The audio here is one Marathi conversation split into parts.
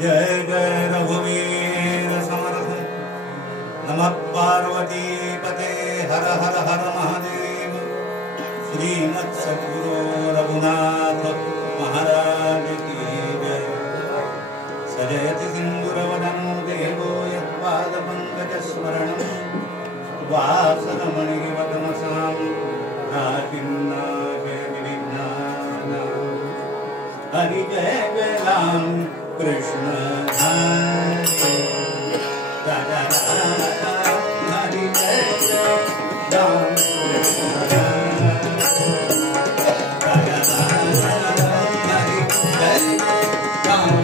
जय जय रघुवीर समर्थ। नमः पार्वती पते हर हर हर महादेव। श्रीमत् सद्गुरु रघुनाथ महाराज की जय। सजयति सिंदूरवदन देवो यत्पादपङ्कजस्मरणं वासरमणिवदनसां राजिन्नाभे विविघ्नानां। हरि जय जय राम कृष्ण हरे राजा राम हरि जय जय राम कृष्ण राजा राम हरि जय जय Ram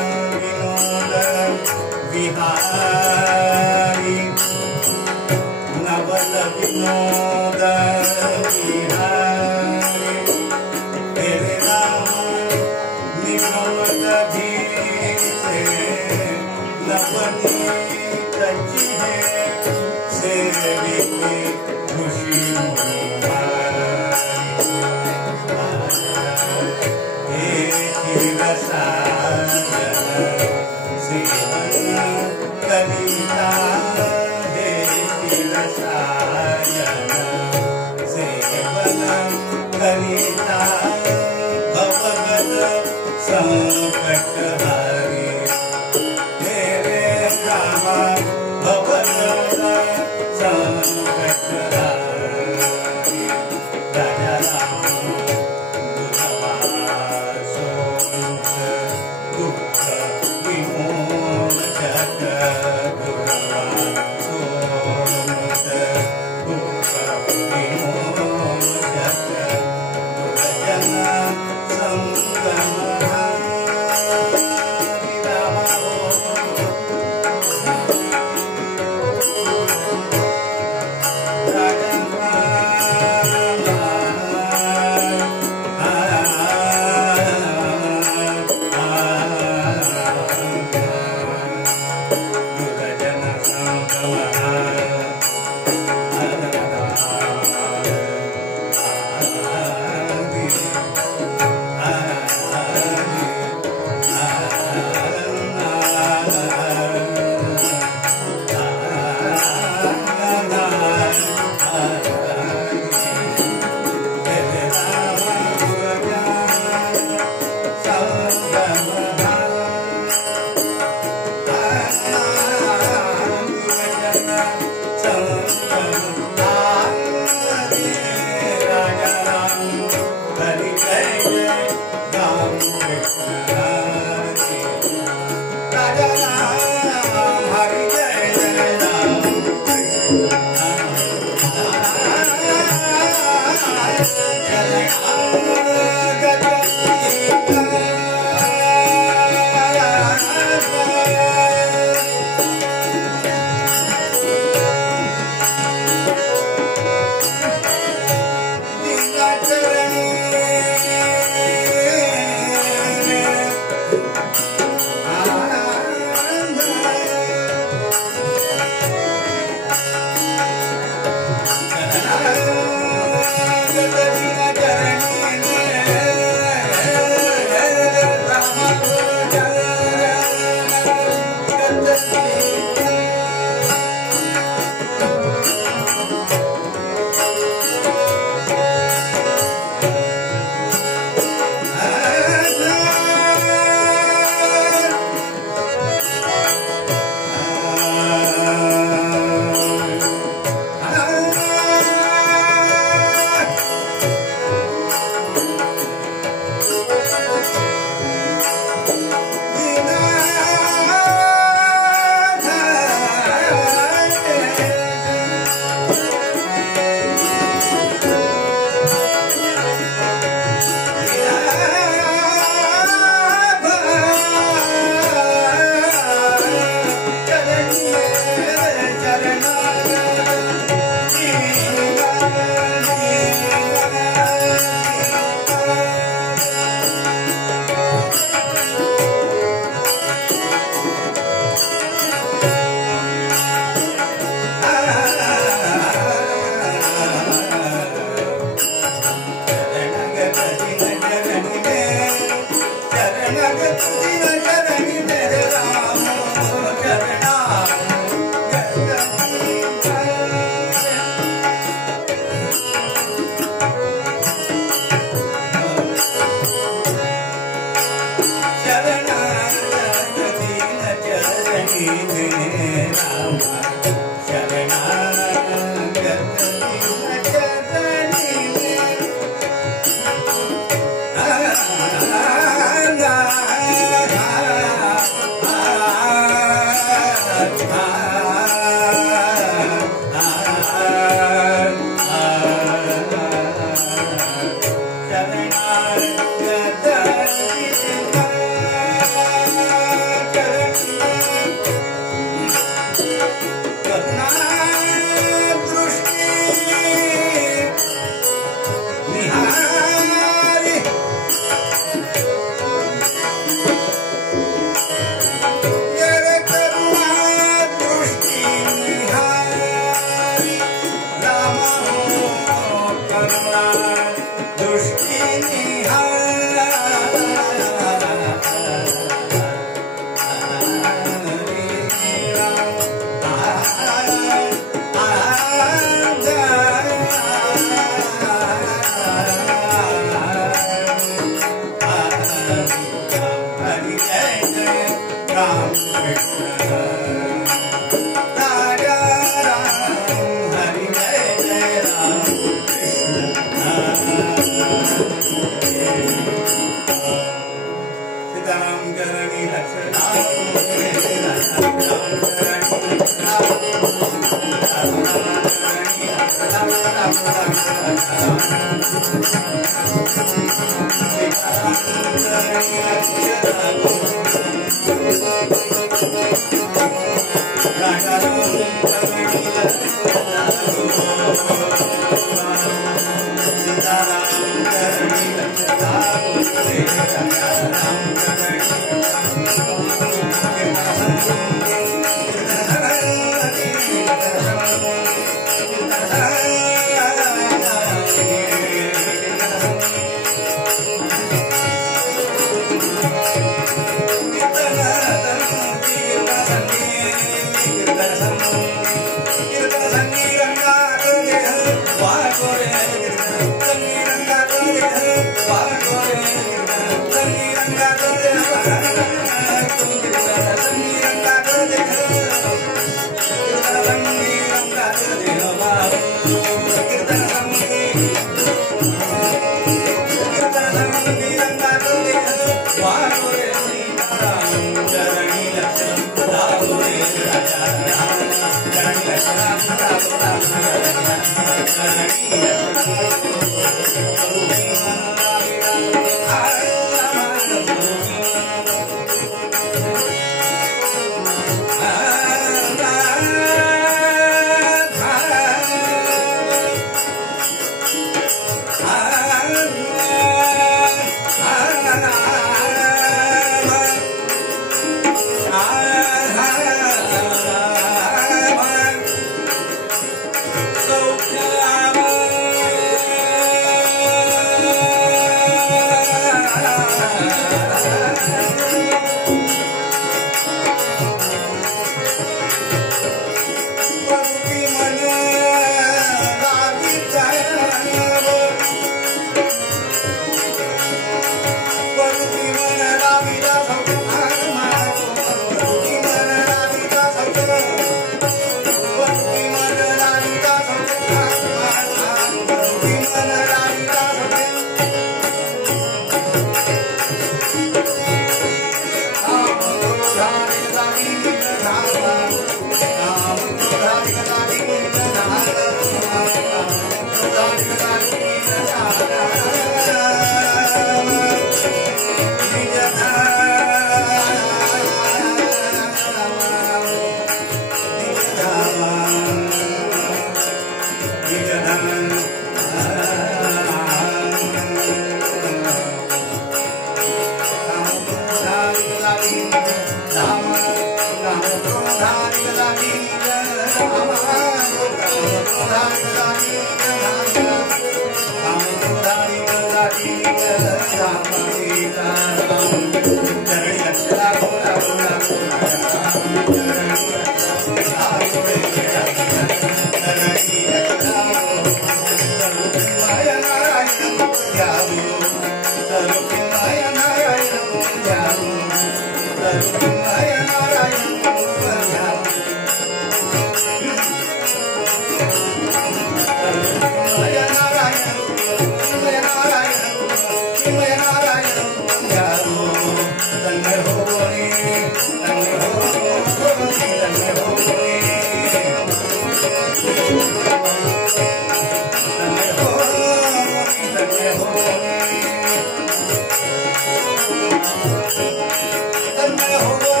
Thank you.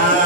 Ah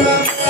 Thank you.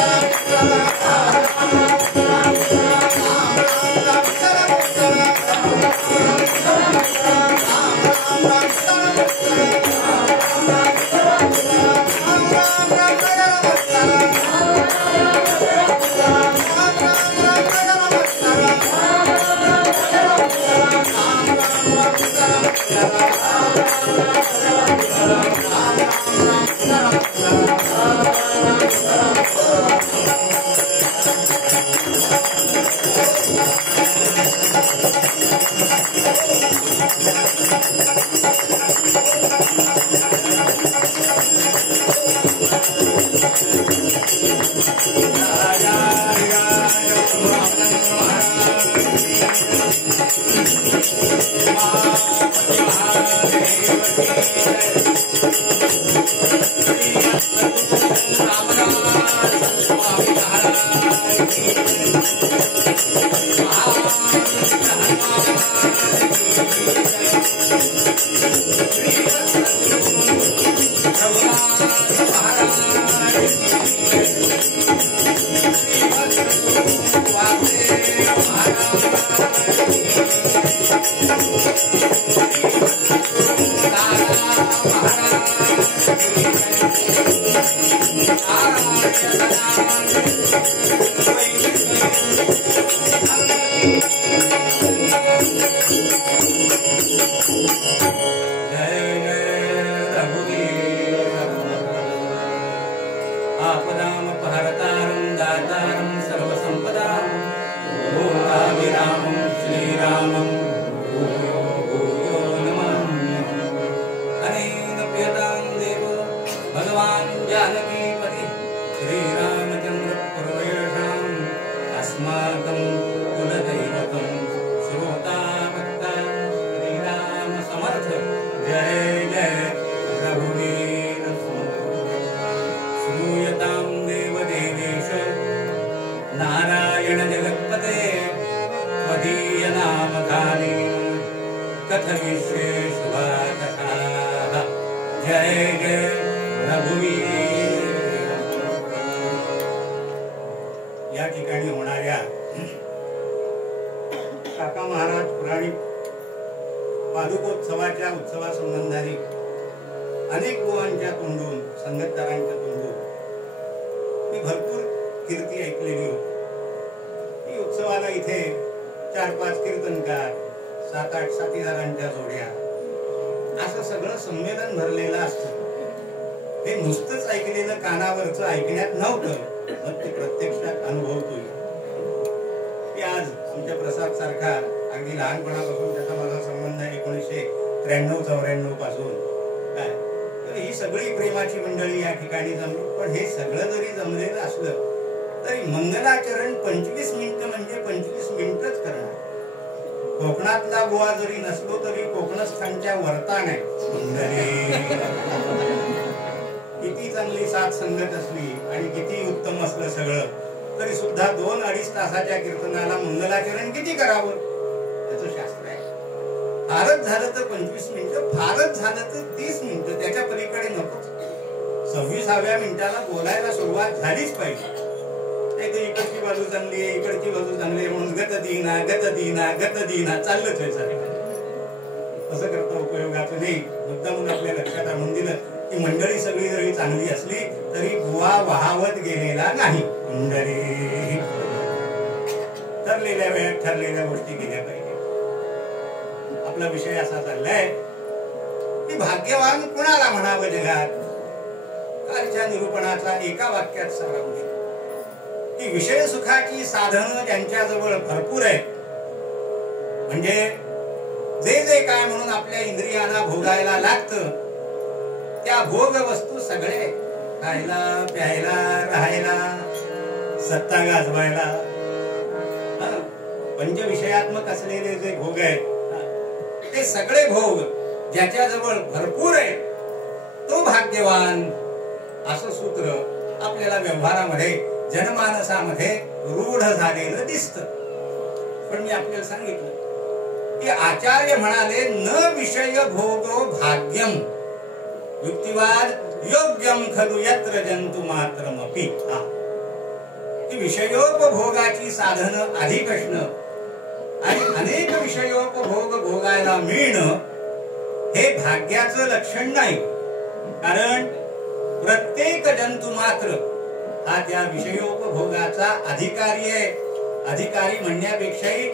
अधिकारी म्हणण्यापेक्षाही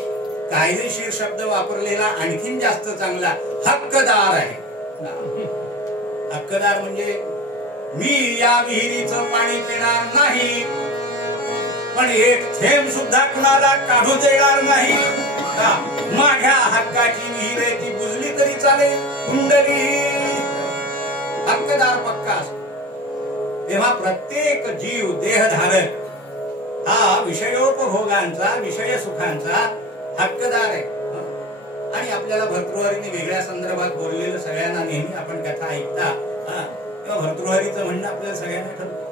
कायदेशीर शब्द वापरलेला आणखीन जास्त चांगला हक्कदार आहे. हक्कदार म्हणजे मी या विहिरीचं पाणी पिणार नाही, पण एक थेंब सुद्धा कुणाला काढू देणार नाही. माझ्या हक्काची विहीर आहे, ती बुजली तरी चालेल. कुंडली हक्कदार पक्का असतो. तेव्हा प्रत्येक जीव देहधारक हा विषयोपभोगांचा, विषय सुखांचा हक्कदार आहे. आणि आपल्याला भर्तृहरीने वेगळ्या संदर्भात बोललेलं सगळ्यांना नेहमी आपण कथा ऐकता तेव्हा भर्तृहरीचं म्हणणं आपल्याला सगळ्यांना ठरतं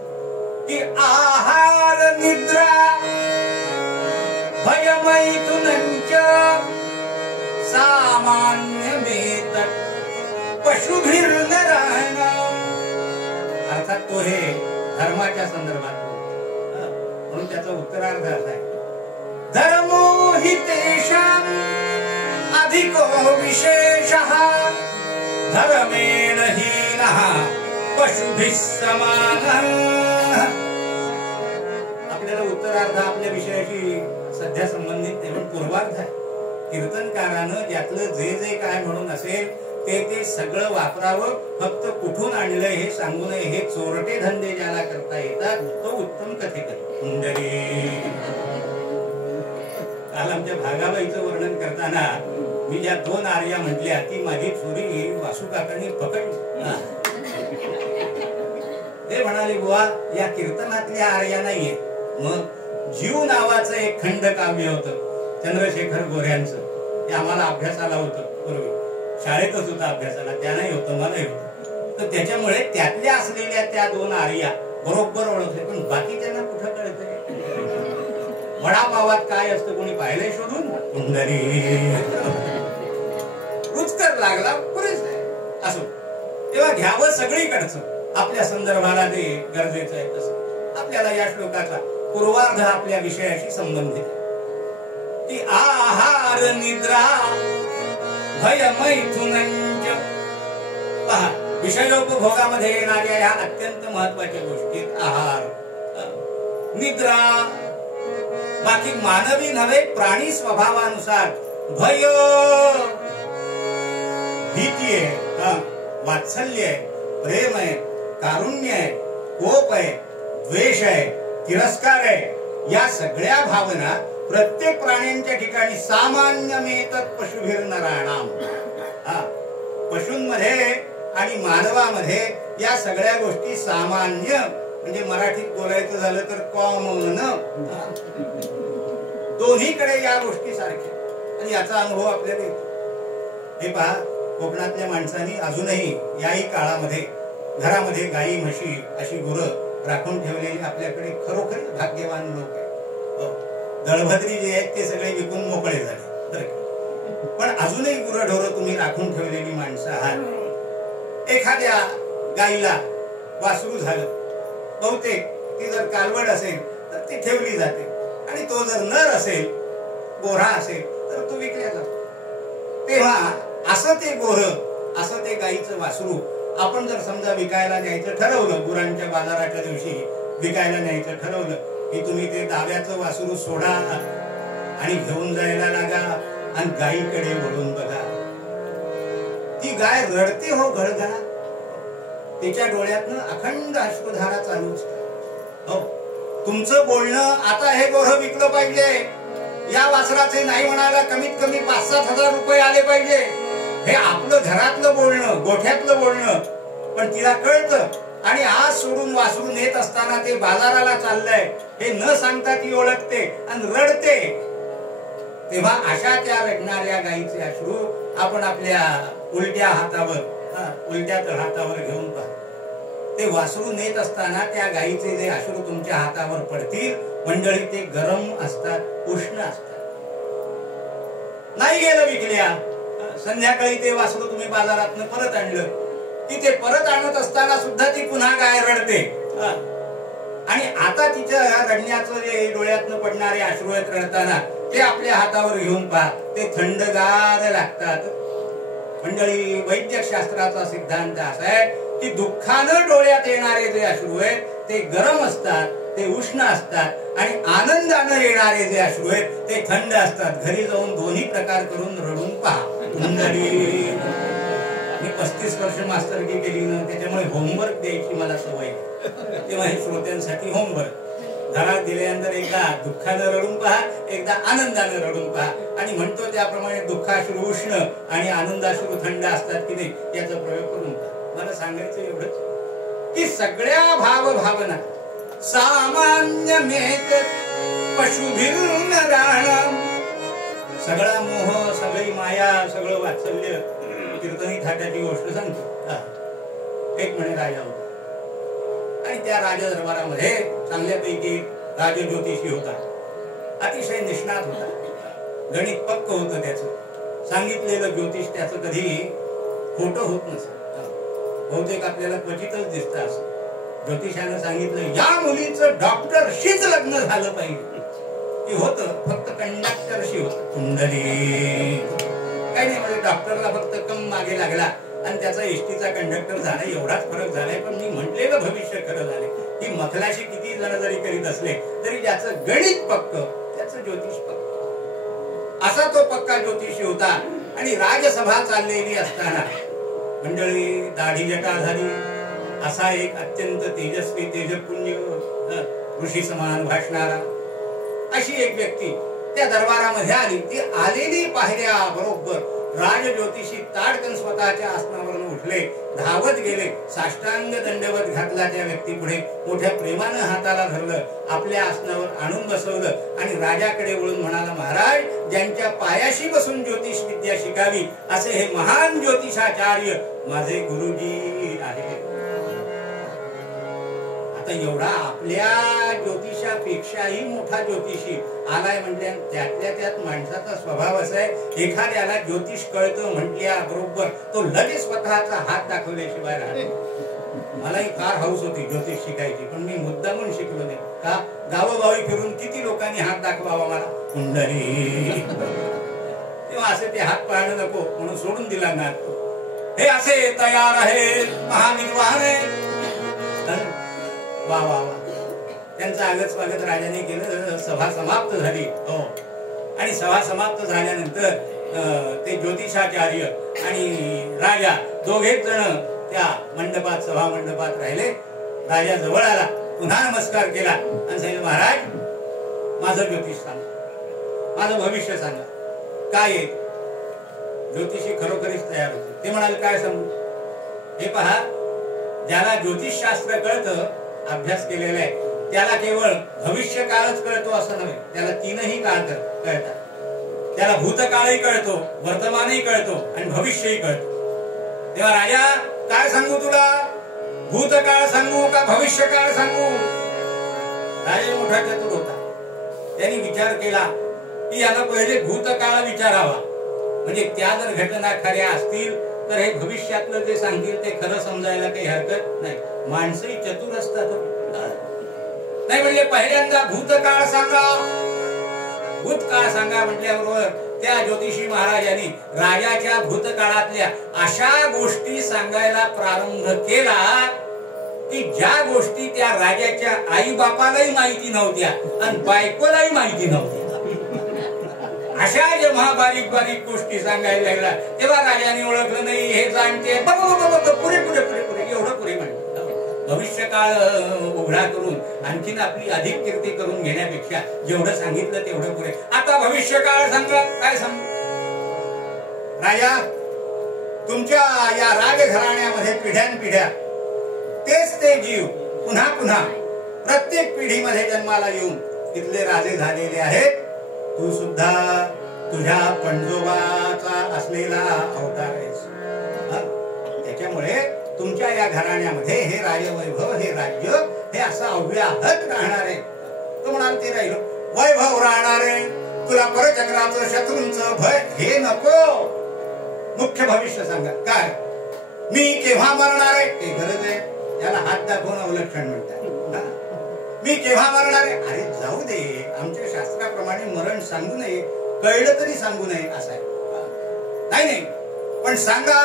की आहार निद्रा भयमैथुनंच सामान्यमेत पशुभिर्नराणाम्. अर्थात तो हे धर्माच्या संदर्भात म्हणून त्याचा उत्तरार्ध असा आहे धर्मो हि तेषाम् अधिको विशेषः धर्मेण हीनः पशुभिः समानः. आपल्याला उत्तरार्ध आपल्या विषयाशी सध्या संबंधित नाही पण पूर्वार्ध आहे. कीर्तनकारानं ज्यातलं जे जे काय म्हणून असेल ते सगळं वापरावं. फक्त कुठून आणलं हे सांगू नये. हे चोरटे धंदे ज्याला करता येतात तो उत्तम कथेकर. काल आमच्या भागाबाईचं वर्णन करताना मी ज्या 2 आर्या म्हटल्या ती माझी चोरी वासू काकांनी पकडली. ते म्हणाले बुवा या कीर्तनातल्या आर्या नाहीये. मग जीव नावाचं एक खंड काव्य होतं चंद्रशेखर गोऱ्यांचं. ते आम्हाला अभ्यासाला होतं पूर्वी शाळेतच होतं अभ्यासाला. त्यालाही होतं मलाही होतं. तर त्याच्यामुळे त्यातल्या असलेल्या त्या 2 आर्या बरोबर ओळखले. पण बाकी त्यांना कुठं कळतंय. वडापावात काय असतं कोणी पाहिलंय शोधून. कुंडली रुचकर लागला पुरेच असो. तेव्हा घ्यावं सगळीकडचं. आपल्या संदर्भाला ते गरजेचं आहे. तसं आपल्याला या श्लोकाचा पूर्वार्ध आपल्या विषयाशी संबंधित की आहार निद्रा भयमैथुनंच. पहा विषयोपभोगामध्ये येणाऱ्या ह्या अत्यंत महत्वाच्या गोष्टी आहार निद्रा. बाकी मानवी नव्हे प्राणी स्वभावानुसार भय भीती आहे वात्सल्य आहे प्रेम आहे कारुण्य आहे कोप आहे द्वेष आहे तिरस्कार आहे. या सगळ्या भावना प्रत्येक प्राण्यांच्या ठिकाणी सामान्यमेतत् पशुभिर्नराणाम्. पशूंमध्ये आणि मानवामध्ये या सगळ्या गोष्टी सामान्य म्हणजे मराठीत बोलायचं झालं तर कॉमन. दोन्हीकडे या गोष्टी सारख्या आणि याचा अनुभव आपल्याला येतो. हे पहा कोकणातल्या माणसांनी अजूनही याही काळामध्ये घरामध्ये गाई म्हशी अशी गुरं राखून ठेवलेली आपल्याकडे खरोखर भाग्यवान लोक आहेत. दळभद्री जे आहेत ते सगळे विकून मोकळे झाले. पण अजूनही गुरंढोरं तुम्ही राखून ठेवलेली माणसं आहात. एखाद्या गाईला वासरू झालं बहुतेक ती जर कालवड असेल तर ती ठेवली जाते आणि तो जर नर असेल गोरा असेल तर तो विकला जातो. तेव्हा असं ते गोरं असं ते गाईचं वासरू आपण जर समजा विकायला न्यायचं ठरवलं गुरांच्या बाजाराच्या दिवशी विकायला न्यायचं ठरवलं की तुम्ही ते दाव्याचं वासरू सोडा आणि घेऊन जायला लागा आणि गायीकडे वळून बघा. ती गाय रडते हो घळघळा. तिच्या डोळ्यातनं अखंड अश्रुधारा चालू असतात. हो तुमचं बोलणं आता हे गोरं विकलं पाहिजे. या वासराचे नाही म्हणायला कमीत कमी 5-7 हजार रुपये आले पाहिजे. हे आपलं घरातलं बोलणं गोठ्यातलं बोलणं. पण तिला कळतं आणि आज सोडून वासरू नेत असताना ते बाजाराला चाललंय हे न सांगता ती ओळखते आणि रडते. तेव्हा अशा त्या रडणाऱ्या गायीचे अश्रू आपण आपल्या उलट्या हातावर घेऊन पहा. ते वासरू नेत असताना त्या गायीचे जे अश्रू तुमच्या हातावर पडतील मंडळी ते गरम असतात उष्ण असतात. नाही गेलं विकल्या संध्याकाळी ते वासरू तुम्ही बाजारातनं परत आणलं की ते परत आणत असताना सुद्धा ती पुन्हा गाय रडते. आणि आता तिच्या रडण्याचं जे डोळ्यातनं पडणारे अश्रू आहेत रडताना ते आपल्या हातावर घेऊन पहा ते थंडगार लागतात. मंडळी वैद्यकशास्त्राचा सिद्धांत असा आहे की दुःखानं डोळ्यात येणारे जे अश्रू आहेत ते गरम असतात ते उष्ण असतात आणि आनंदानं येणारे जे अश्रू आहेत ते थंड असतात. घरी जाऊन दोन्ही प्रकार करून रडून पहा. मंडळी मी 35 वर्ष मास्तरकी केली ना त्याच्यामुळे होमवर्क द्यायची मला सवय. तेव्हा हे श्रोत्यांसाठी होमवर्क घरात दिल्यानंतर एकदा दुःखानं रडून पहा एकदा आनंदानं रडून पहा आणि म्हणतो त्याप्रमाणे दुःखाश्रू उष्ण आणि आनंदाश्रू थंड असतात की नाही याचा प्रयोग करून पहा. मला सांगायचं एवढंच की सगळ्या भावभावना सामान्यमेत पशुभिर्नराणाम् सगळा मोह, सगळी माया, सगळं वात्सल्य कीर्तनी थाटाची गोष्ट सांगतो. एक म्हणे राजा होता आणि त्या राजदरबारामध्ये चांगल्यापैकी राजज्योतिषी होता. अतिशय निष्णात होता. गणित पक्क होतं त्याचं. सांगितलेलं ज्योतिष त्याचं कधी खोटं होत नसतं. बहुतेक आपल्याला क्वचितच दिसतं असं. ज्योतिषानं सांगितलं या मुलीचं डॉक्टरशीच लग्न झालं पाहिजे की होतं फक्त कंडक्टरशी होतं. कुंडली काही नाही म्हणजे डॉक्टरला फक्त कम मागे लागला आणि त्याचा एसटीचा कंडक्टर झाला एवढाच फरक झालाय. पण मी म्हटलेलं भविष्य खरं झालंय की मखलाशी किती जण जरी करीत असले तरी ज्याचं गणित पक्क त्याचं ज्योतिष पक्क असा तो पक्का ज्योतिषी होता. आणि राजसभा चाललेली असताना मंडळी दाढी जटा झाली असा एक अत्यंत तेजस्वी तेजपुंज ऋषी समान भाषणारा अशी एक व्यक्ती त्या दरबारामध्ये आली. ती आलेली पाहिल्या बरोबर राजज्योतिषी ताडकन स्वतःच्या आसनावरून उठले, धावत गेले, साष्टांग दंडवत घातला त्या व्यक्ती पुढे, मोठ्या प्रेमानं हाताला धरलं, आपल्या आसनावर आणून बसवलं आणि राजाकडे वळून म्हणाला, महाराज ज्यांच्या पायाशी बसून ज्योतिष विद्या शिकावी असे हे महान ज्योतिषाचार्य माझे गुरुजी आहेत. आता एवढा आपल्या ज्योतिषापेक्षाही मोठा ज्योतिषी आलाय म्हणजे त्यातल्या त्यात माणसाचा स्वभाव असा आहे एखाद्याला ज्योतिष कळतं म्हटल्या बरोबर तो लगेच स्वतःचा हात दाखवल्याशिवाय राहत. मलाही फार हौस होती ज्योतिष शिकायची पण मी मुद्दामून शिकलो नाही. का गावोगावी फिरून किती लोकांनी हात दाखवावा मला कुंडली तेव्हा असे ते हात पाहणं नको म्हणून सोडून दिला ना. हे असे तयार आहे महानिर्वाण. वा वा वा त्यांचं आगत स्वागत राजाने केलं. सभा समाप्त झाली. हो आणि सभा समाप्त झाल्यानंतर ते ज्योतिषाचार्य आणि राजा दोघेच जण त्या मंडपात सभा मंडपात राहिले. राजा जवळ आला, पुन्हा नमस्कार केला आणि सांगितलं, महाराज माझं ज्योतिष सांगा, माझं भविष्य सांगा काय आहे. ज्योतिषी खरोखरीच तयार होते. ते म्हणाले काय सांगू. हे पहा ज्याला ज्योतिषशास्त्र कळतं अभ्यास केलेला आहे त्याला केवळ भविष्य काळच कळतो असं नव्हे, त्याला तीनही काळ कळतात. त्याला भूतकाळही कळतो, वर्तमानही कळतो आणि भविष्यही कळतो. तेव्हा राजा काय सांगू तुला, भूतकाळ सांगू का भविष्य काळ सांगू. राजा मोठा चतुर होता. त्यांनी विचार केला की याला पहिले भूतकाळ विचारावा म्हणजे त्या जर घटना खऱ्या असतील तर हे भविष्यातलं जे सांगतील ते खरं समजायला काही हरकत नाही. माणसंही चतुर असतात नाही म्हणजे पहिल्यांदा भूतकाळ सांगा. भूतकाळ सांगा म्हटल्याबरोबर त्या ज्योतिषी महाराजांनी राजाच्या भूतकाळातल्या अशा गोष्टी सांगायला प्रारंभ केला की ज्या गोष्टी त्या राजाच्या आई बापालाही माहिती नव्हत्या आणि बायकोलाही माहिती नव्हत्या. अशा जेव्हा बारीक बारीक गोष्टी सांगायला लागला तेव्हा राजाने ओळखलं नाही हे जाणते पुरे पुरे पुरे पुरे एवढं पुरे म्हणलं. भविष्य काळ उघडा करून आणखीन आपली अधिक कीर्ती करून घेण्यापेक्षा जेवढं सांगितलं तेवढं पुरे. आता भविष्य काळ सांगा काय सांग. राजा तुमच्या या राजघराण्यामध्ये पिढ्यानपिढ्या तेच ते जीव पुन्हा पुन्हा प्रत्येक पिढीमध्ये जन्माला येऊन तिथले राजे झालेले आहेत. तू सुद्धा तुझ्या पणजोबाचा असलेला अवतार आहेस. त्याच्यामुळे तुमच्या या घराण्यामध्ये हे राजवैभव हे राज्य हे असं अव्याहत राहणार आहे. तो म्हणाल ते राहिलं वैभव राहणार आहे. तुला परचक्राचं शत्रूंचं भय हे नको. मुख्य भविष्य सांगा काय. मी केव्हा मरणार आहे ते गरज आहे. त्याला हात दाखवून अवलक्षण म्हणतात. मी केव्हा मरणार आहे अरे जाऊ दे आमच्या शास्त्राप्रमाणे मरण सांगू नये कळलं तरी सांगू नये असं आहे. नाही नाही पण सांगा.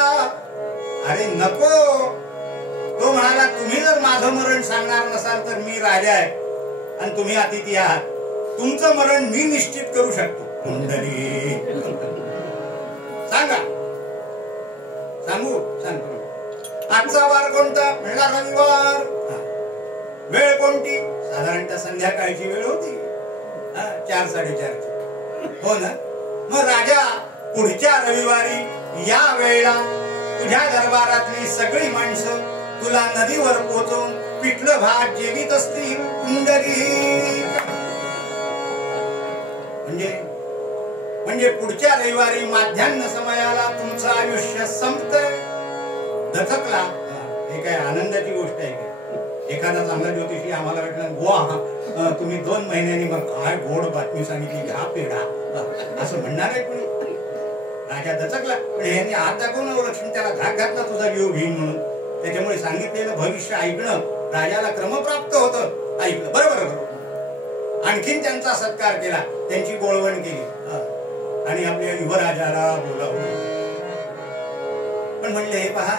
अरे नको. तो म्हणाला तुम्ही जर माझं मरण सांगणार नसाल तर मी राजा आहे आणि तुम्ही अतिथी आहात. तुमचं मरण मी निश्चित करू शकतो. कुंडली सांगा. सांगू सांगतो. आजचा वार कोणता म्हणला रविवार. वेळ कोणती साधारणतः संध्याकाळची वेळ होती 4-4:30 हो ना. मग राजा पुढच्या रविवारी या वेळेला तुझ्या दरबारातली सगळी माणसं तुला नदीवर पोहोचून पिठलं भात जेवीत असतील. कुंडली म्हणजे पुढच्या रविवारी माध्यान्ह समयाला तुमचं आयुष्य संपतंय. दचकला. हे काय आनंदाची गोष्ट आहे का? एखादा चांगला ज्योतिषी आम्हाला वाटलं वा तुम्ही 2 महिन्यांनी मग काय गोड बातमी सांगितली, घ्या पेढा, असं म्हणणार आहे कोणी? राजा दचकला. पण यांनी हात दाखवून लक्ष्मी त्याला धाक घातला तुझा जीव घेईन म्हणून. त्याच्यामुळे सांगितलेलं भविष्य ऐकणं राजाला क्रमप्राप्त होतं. ऐकलं. बरोबर. आणखीन त्यांचा सत्कार केला, त्यांची बोळवण केली आणि आपल्या युवराजाला बोलावलं. पण म्हणले हे पहा,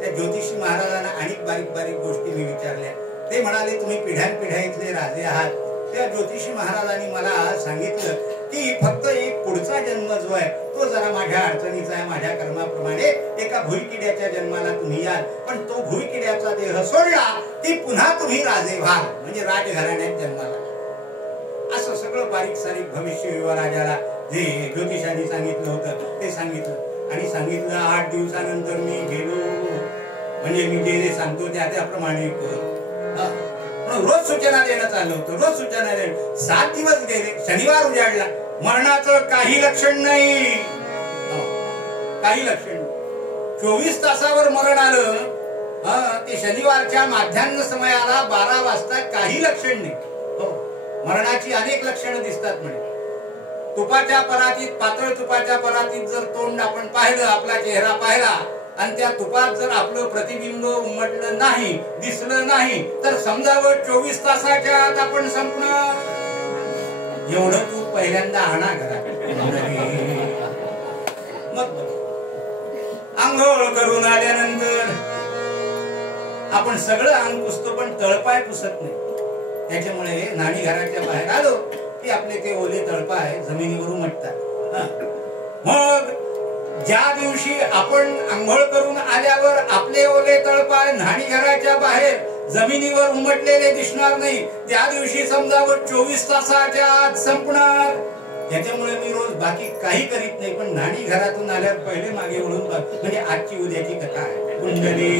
त्या ज्योतिषी महाराजांना अनेक बारीक बारीक गोष्टी मी विचारल्या. ते म्हणाले तुम्ही पिढ्यानपिढ्या इथले राजे आहात. त्या ज्योतिषी महाराजांनी मला सांगितलं की फक्त एक पुढचा जन्म जो आहे तो जरा माझ्या अडचणीचा आहे. माझ्या कर्माप्रमाणे एका भुईकिड्याच्या जन्माला तुम्ही याल, पण तो भुईकिड्याचा देह सोडला की पुन्हा तुम्ही राजे व्हाल, म्हणजे राजघराण्यात जन्माला. असं सगळं बारीक सारीक भविष्य युवराजाला जे ज्योतिषांनी सांगितलं होतं ते सांगितलं. आणि सांगितलं 8 दिवसानंतर मी गेलो, म्हणजे मी जे जे सांगतो त्याप्रमाणे रोज सूचना देणं चाललं होतं. रोज सूचना देणं. 7 दिवस गेले. शनिवार उजाडला. मरणाचं काही लक्षण नाही. काही लक्षण. 24 तासावर मरण आलं. ते शनिवारच्या माध्यान्ह समयाला 12 वाजता काही लक्षण नाही. मरणाची अनेक लक्षणं दिसतात म्हणे. तुपाच्या परातीत, पातळ तुपाच्या परातीत जर तोंड आपण पाहिलं, आपला चेहरा पाहिला आणि त्या तुपात जर आपलं प्रतिबिंब उमटलं नाही, दिसलं नाही, तर समजावं 24 तासाच्या आत आपण संपणार. एवढं तू पहिल्यांदा आणा घरात. मग आंघोळ करून आल्यानंतर आपण सगळं अंग पुसतो पण तळपाय पुसत नाही. त्याच्यामुळे न्हाणी घराच्या बाहेर आलो की आपले ते ओले तळपाय जमिनीवर उमटतात. मग ज्या दिवशी आपण आंघोळ करून आल्यावर आपले ओले तळपाय न्हाणी घराच्या बाहेर जमिनीवर उमटलेले दिसणार नाही, त्या दिवशी समजावं 24 तासाच्या आत संपणार. त्याच्यामुळे मी रोज बाकी काही करीत नाही, पण न्हाणी घरातून आल्यावर पहिले मागे वळून म्हणजे आजची उद्याची कथा आहे. कुंडली.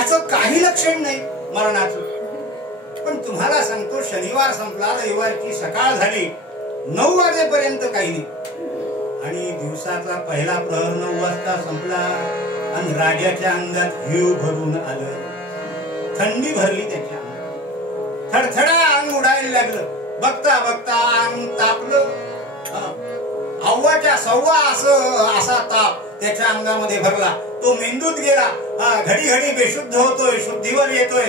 असं काही लक्षण नाही मरणाचं. पण तुम्हाला सांगतो शनिवार संपला, रविवारची सकाळ झाली, 9 वाजेपर्यंत काही नाही. आणि दिवसाचा पहिला प्रहर 9 वाजता संपला आणि राजाच्या अंगात हिव भरून आलं. थंडी भरली त्याच्या अंगात. थडथडा अंग उडायला लागलं. बघता बघता अंग तापलं. 1.25 असा ताप त्याच्या अंगामध्ये भरला. तो मेंदूत गेला. घडी घडी बेशुद्ध होतोय, शुद्धीवर येतोय,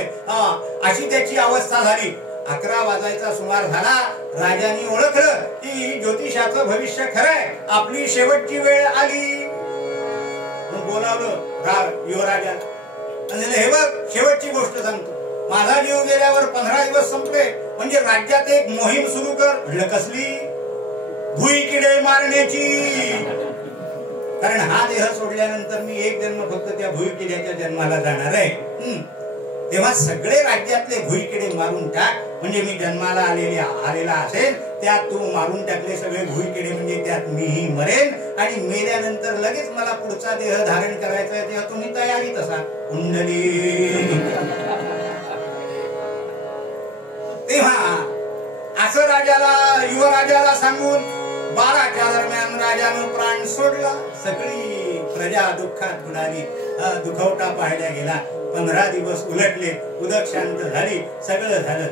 अशी त्याची अवस्था झाली. 11 वाजायचा सुमार झाला. राजांनी ओळखलं की ज्योतिषाचं भविष्य खरंय, आपली शेवटची वेळ आली. बोलावलं युवराजा. हे बघ, शेवटची गोष्ट सांगतो. माझा जीव गेल्यावर 15 दिवस संपले, म्हणजे राज्यात एक मोहीम सुरू कर. म्हणलं कसली? भुईकिडे मारण्याची. कारण हा देह सोडल्यानंतर मी एक जन्म फक्त त्या भुईकिड्याच्या जन्माला जाणार आहे. तेव्हा सगळे राज्यातले भुईकिडे मारून टाक, म्हणजे मी जन्माला आलेला असेल त्यात तू मारून टाकले सगळे भुईकिडे, म्हणजे त्यात मीही मरेन. आणि मेल्यानंतर लगेच मला पुढचा देह धारण करायचा आहे, तेव्हा तुम्ही तयारी तसा. कुंडली. तेव्हा असं युवराजाला सांगून 12च्या दरम्यान राजानं प्राण सोडला. सगळी प्रजा दुःखात बुडाली. दुखवटा पाहायला गेला. 15 दिवस उलटले. उदक शांत झाली. सगळं झालं.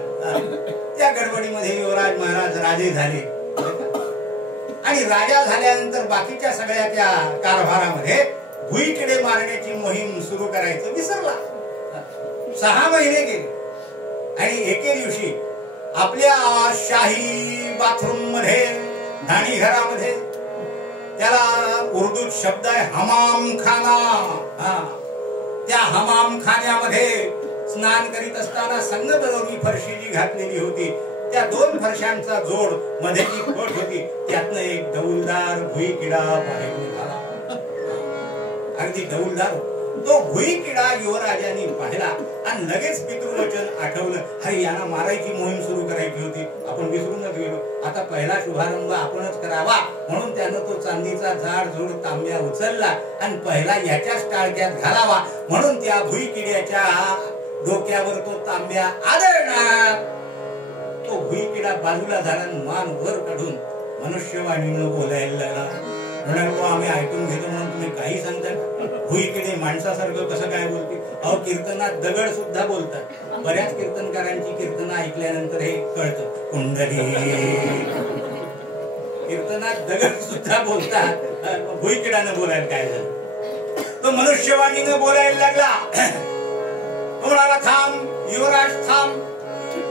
त्या गडबडीमध्ये युवराज महाराज राजे झाले. आणि राजा झाल्यानंतर बाकीच्या सगळ्या त्या कारभारामध्ये भुईकिडे मारण्याची मोहीम सुरू करायचं विसरला. 6 महिने गेले. आणि एके दिवशी आपल्या शाही बाथरूम मध्ये, न्हाणी घरामध्ये, त्याला उर्दूत शब्द आहे हमाम खाना. त्या हमाम खान्यामध्ये स्नान करीत असताना संगमरवरी फरशी जी घातलेली होती, त्या 2 फरशांचा जोड मध्ये जी फट होती, त्यातनं एक डौलदार भुईकिडा बाहेर निघाला. अगदी डौलदार. तो भुईकिडा युवराजांनी पाहिला आणि लगेच पितृवचन आठवलं. अरे यांना मारायची मोहीम सुरू करायची होती, आपण विसरूनच गेलो. आता पहिला शुभारंभ आपणच करावा, म्हणून त्यानं तो चांदीचा जाडजूड तांब्या उचलला आणि पहिला याच्याच टाळक्यात घालावा, म्हणून त्या भुईकिड्याच्या डोक्यावर तो तांब्या आदळणार. तो भुईकिडा बाजूला झाला, मान वर काढून मनुष्यवाणीनं बोलायला लागला. म्हणाल आम्ही ऐकून घेतो म्हणून तुम्ही काही सांगता? भुईकिडे माणसासारखं कसं काय बोलते? अहो, कीर्तनात दगड सुद्धा बोलतात. बऱ्याच कीर्तनकारांची कीर्तन ऐकल्यानंतर हे कळतं. कुंडली कीर्तनात दगड सुद्धा बोलतात, भुईकिडानं बोलायला काय झालं? तो मनुष्यवाणीनं बोलायला लागला. तो म्हणाला, थांब युवराज, थांब,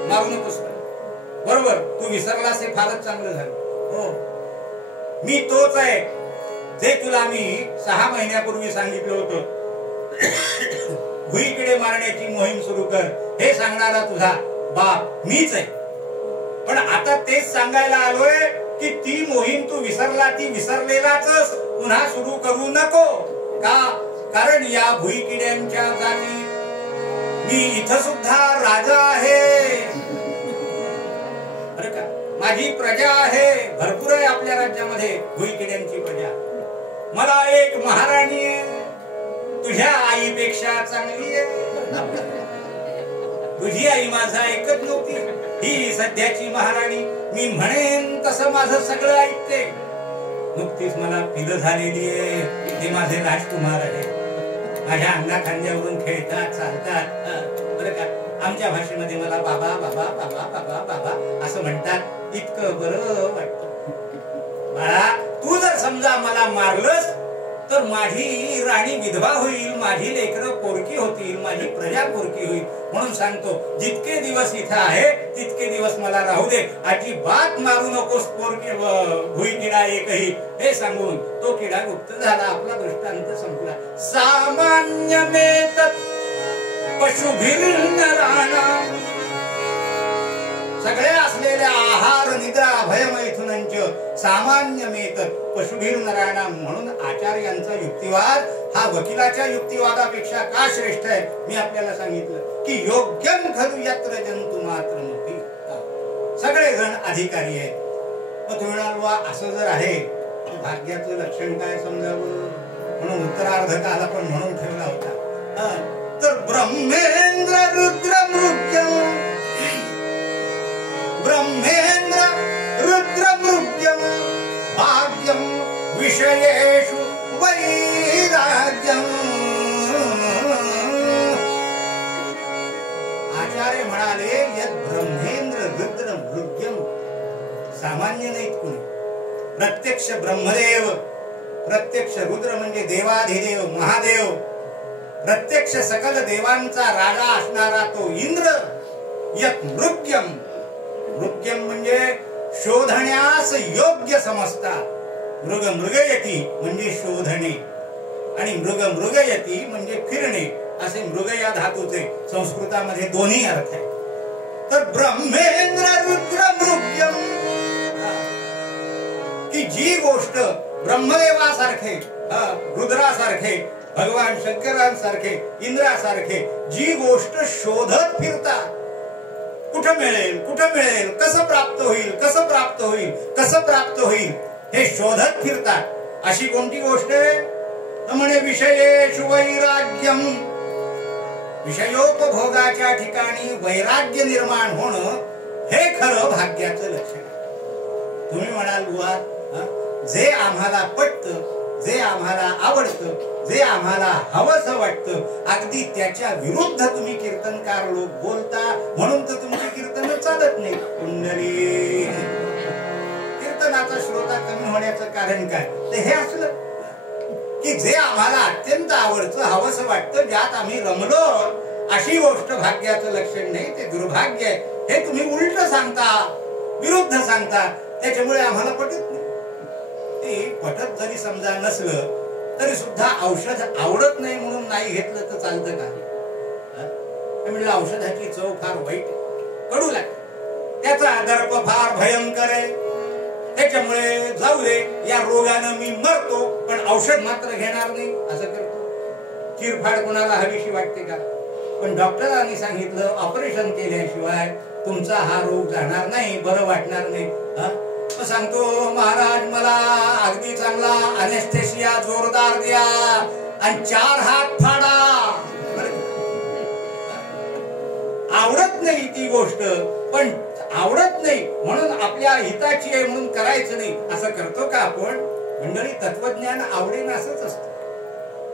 मारू नकोस. बरोबर, तू विसरलास हे फारच चांगलं झालं. हो, मी तोच आहे जे तुला मी 6 महिन्यापूर्वी सांगितलं होतं. भुईकिडे मारण्याची मोहीम सुरू कर हे सांगणारा तुझा बाप मीच आहे. पण आता तेच सांगायला आलोय की ती मोहीम तू विसरला, ती विसरलेलाच पुन्हा सुरू करू नको. का? कारण या भुईकिड्यांच्या जागी मी इथं सुद्धा राजा आहे. बरं का? माझी प्रजा आहे, भरपूर आहे आपल्या राज्यामध्ये भुईकिड्यांची प्रजा. मला एक महाराणी आहे, तुझ्या आईपेक्षा चांगली आहे. तुझी आई माझा ऐकत नव्हती, ही सध्याची महाराणी. मी म्हणेन तसं माझं सगळं ऐकते. नुकतीच मला पिलं झालेली आहे, ते माझे राजकुमार आहे. माझ्या अंगा खांद्यावरून खेळतात, चालतात. बरं का? आमच्या भाषेमध्ये मला बाबा बाबा बाबा बाबा बाबा असं म्हणतात. इतकं बरं वाटतं. बाळा, तू जर समजा मला मारलंस तर माझी राणी विधवा होईल, माझी लेकरं पोरकी होतील, माझी प्रजा पोरकी होईल. म्हणून सांगतो, जितके दिवस इथं आहे तितके दिवस मला राहू दे. अजिबात मारू नकोस पोरकी भुईकिडा एकही, हे सांगून तो किडा गुप्त झाला. आपला दृष्टांत संपला. सामान्यमेत पशुभिर्नराणाम्, सगळ्या असलेल्या आहार निद्रा भयमैथुनांच सामान्यमेत पशुभिर्नराणाम्. म्हणून आचार्यांचा युक्तिवाद हा वकिलाच्या युक्तिवादापेक्षा का श्रेष्ठ आहे? मी आपल्याला सांगितलं की योग्यम खलु यत्र जंतु मात्रमपि. सगळेजण अधिकारी आहेत. मग तुम्ही म्हणाल, असं जर आहे भाग्याचं लक्षण काय समजावं? म्हणून उत्तरार्ध काल आपण म्हणून ठेवला होता. तर ब्रह्मेंद्र रुद्र मृग्यम, ब्रह्मेंद्र रुद्र मृग्यम भाग्यम विषयेषु वैराग्यम. आचार्य म्हणाले, यत् ब्रह्मेंद्र रुद्र मृग्यम, सामान्य नाहीत कोणी. प्रत्यक्ष ब्रह्मदेव, प्रत्यक्ष रुद्र म्हणजे देवाधिदेव महादेव, प्रत्यक्ष सकल देवांचा राजा असणारा तो इंद्र. यत् मृग्यम, मृग्यम म्हणजे शोधण्यास योग्य समजता. मृग मृगयती म्हणजे शोधणे, आणि मृग मृगयती म्हणजे फिरणे. असे मृग या धातूचे संस्कृतामध्ये दोन्ही अर्थ आहेत. तर ब्रह्मेंद्र रुद्र मृग्यम, की जी गोष्ट ब्रह्मदेवासारखे, रुद्रासारखे, भगवान शंकरांसारखे, इंद्रासारखे जी गोष्ट शोधत फिरतात, कुठं मिळेल, कुठं मिळेल, कसं प्राप्त होईल, कसं प्राप्त होईल, कसं प्राप्त होईल, हे शोधत फिरतात. अशी कोणती गोष्ट आहे? म्हणे विषयेषु वैराग्यम, विषयोपभोगाच्या ठिकाणी वैराग्य निर्माण होणं हे खरं भाग्याचं लक्षण आहे. तुम्ही म्हणाल, बुवा जे आम्हाला पटतं, जे आम्हाला आवडतं, जे आम्हाला हवंसं वाटतं, अगदी त्याच्या विरुद्ध तुम्ही कीर्तनकार लोक बोलता, म्हणून तर तुमची कीर्तन चालत नाही. कुंडली कीर्तनाचा श्रोता कमी होण्याचं कारण काय? ते हे असलं की जे आम्हाला अत्यंत आवडतं, हवंसं वाटतं, ज्यात आम्ही रमलो, अशी गोष्ट भाग्याचं लक्षण नाही, ते दुर्भाग्य आहे. हे तुम्ही उलट सांगता, विरुद्ध सांगता, त्याच्यामुळे आम्हाला पटत नाही. ते पटत जरी समजा नसलं तरी सुद्धा औषध आवडत नाही म्हणून नाही घेतलं तर चालतं का? म्हणजे औषधाची चव फार वाईट, कडू लागते, त्याचा दर्प फार भयंकर आहे, त्याच्यामुळे जाऊ दे, या रोगानं मी मरतो पण औषध मात्र घेणार नाही असं करतो. चिरफाड कोणाला हवीशी वाटते का? पण डॉक्टरांनी सांगितलं ऑपरेशन केल्याशिवाय तुमचा हा रोग जाणार नाही, बरं वाटणार नाही. सांगतो, महाराज मला अगदी चांगला अनेस्थेशिया जोरदार द्या आणि 4 हात फाडा. आवडत नाही ती गोष्ट, पण आवडत नाही म्हणून आपल्या हिताची आहे म्हणून करायचं नाही असं करतो का आपण? मंडळी, तत्वज्ञान आवडेन असंच असतं.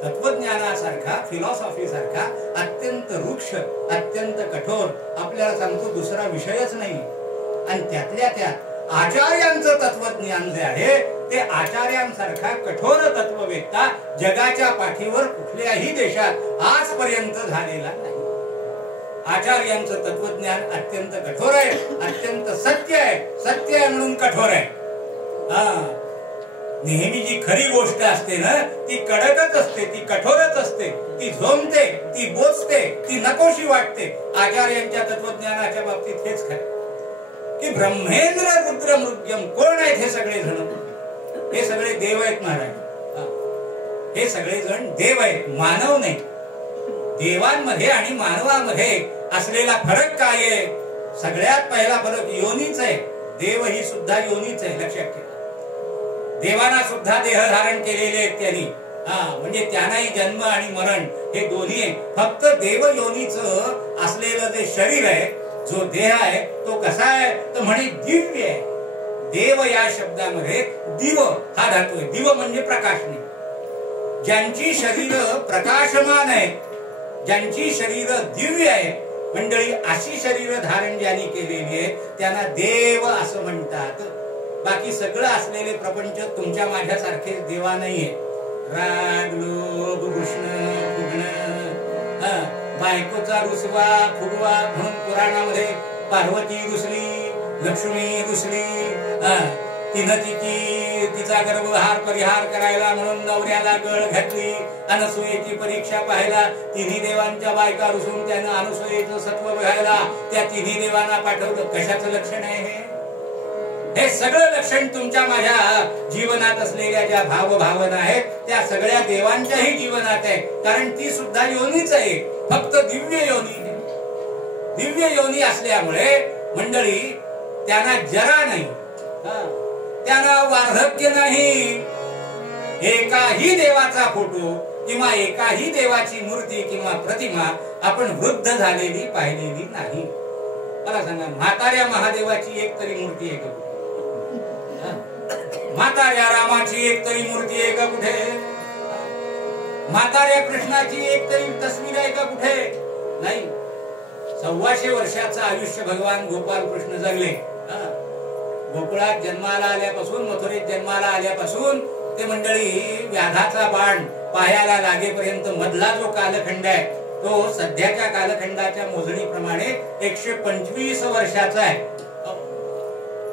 तत्वज्ञानासारखा, फिलॉसॉफी सारखा अत्यंत रुक्ष, अत्यंत कठोर आपल्याला सांगतो दुसरा विषयच नाही. आणि त्यातल्या त्यात आचार्यांचं तत्वज्ञान जे आहे ते आचार्यांसारखा कठोर तत्ववेत्ता जगाच्या पाठीवर कुठल्याही देशात आजपर्यंत झालेला नाही. आचार्यांचं तत्वज्ञान अत्यंत कठोर आहे, अत्यंत सत्य आहे. सत्य आहे म्हणून कठोर आहे. नेहमी जी खरी गोष्ट असते ना ती कडकच असते, ती कठोरच असते, ती झोंबते, ती बोचते, ती नकोशी वाटते. आचार्यांच्या तत्वज्ञानाच्या बाबतीत हेच खरं की ब्रह्मेंद्र रुद्र मृग्यम कोण आहेत हे सगळे जण? हे सगळे देव आहेत महाराज. हे सगळे जण देव आहेत, मानव नाही. देवांमध्ये आणि मानवामध्ये असलेला फरक काय आहे? सगळ्यात पहिला फरक योनीच आहे. देव ही सुद्धा योनीच आहे, लक्षात ठेवा. देवांना सुद्धा देह धारण केलेले आहेत त्यांनी. म्हणजे त्यांनाही जन्म आणि मरण हे दोन्ही आहे. फक्त देव योनीचं असलेलं जे शरीर आहे, जो देह आहे तो कसा आहे तर म्हणे दिव्य आहे. देव या शब्दामध्ये दिव हा धातू आहे. दिव म्हणजे प्रकाशने. ज्यांची शरीर प्रकाशमान आहे, ज्यांची शरीर दिव्य आहे, मंडळी अशी शरीर धारण ज्यांनी केलेली आहे त्यांना देव असं म्हणतात. बाकी सगळं असलेले प्रपंच तुमच्या माझ्यासारखे देवा नाहीये. राग, लोभ, कृष्ण, फुगणं, बायकोचा रुसवा फुगवा म्हणून पुराणामध्ये पार्वती रुसली, लक्ष्मी रुसली, तिनं तिचा गर्भहार परिहार करायला म्हणून नवऱ्याला गळ घातली, अनसूयेची परीक्षा पाहायला तिन्ही देवांच्या बायका रुसून त्यानं अनसूयेचं सत्व बघायला त्या तिन्ही देवांना पाठवलं. कशाचं लक्षण आहे हे? हे सगळं लक्षण तुमच्या माझ्या जीवनात असलेल्या ज्या भावभावना आहेत त्या सगळ्या देवांच्याही जीवनात आहे. कारण ती सुद्धा योनीच आहे, फक्त दिव्य योनी. दिव्य योनी असल्यामुळे मंडळी त्यांना जरा नाही, त्यांना वार्धक्य नाही. एकाही देवाचा फोटो किंवा एकाही देवाची मूर्ती किंवा प्रतिमा आपण वृद्ध झालेली पाहिलेली नाही. मला सांगा, म्हाताऱ्या महादेवाची एक तरी मूर्ती आहे का? म्हाताऱ्या रामाची एक तरी मूर्ती आहे का कुठे? म्हाताऱ्या कृष्णाची एक तरी तस्वीर आहे का कुठे? नाही. 125 वर्षाचं आयुष्य भगवान गोपाल कृष्ण जगले. गोकुळात जन्माला आल्यापासून, मथुरेत जन्माला आल्यापासून ते मंडळी व्याधाचा बाण पायाला लागेपर्यंत मधला जो कालखंड आहे तो सध्याच्या कालखंडाच्या मोजणीप्रमाणे 125 वर्षाचा आहे.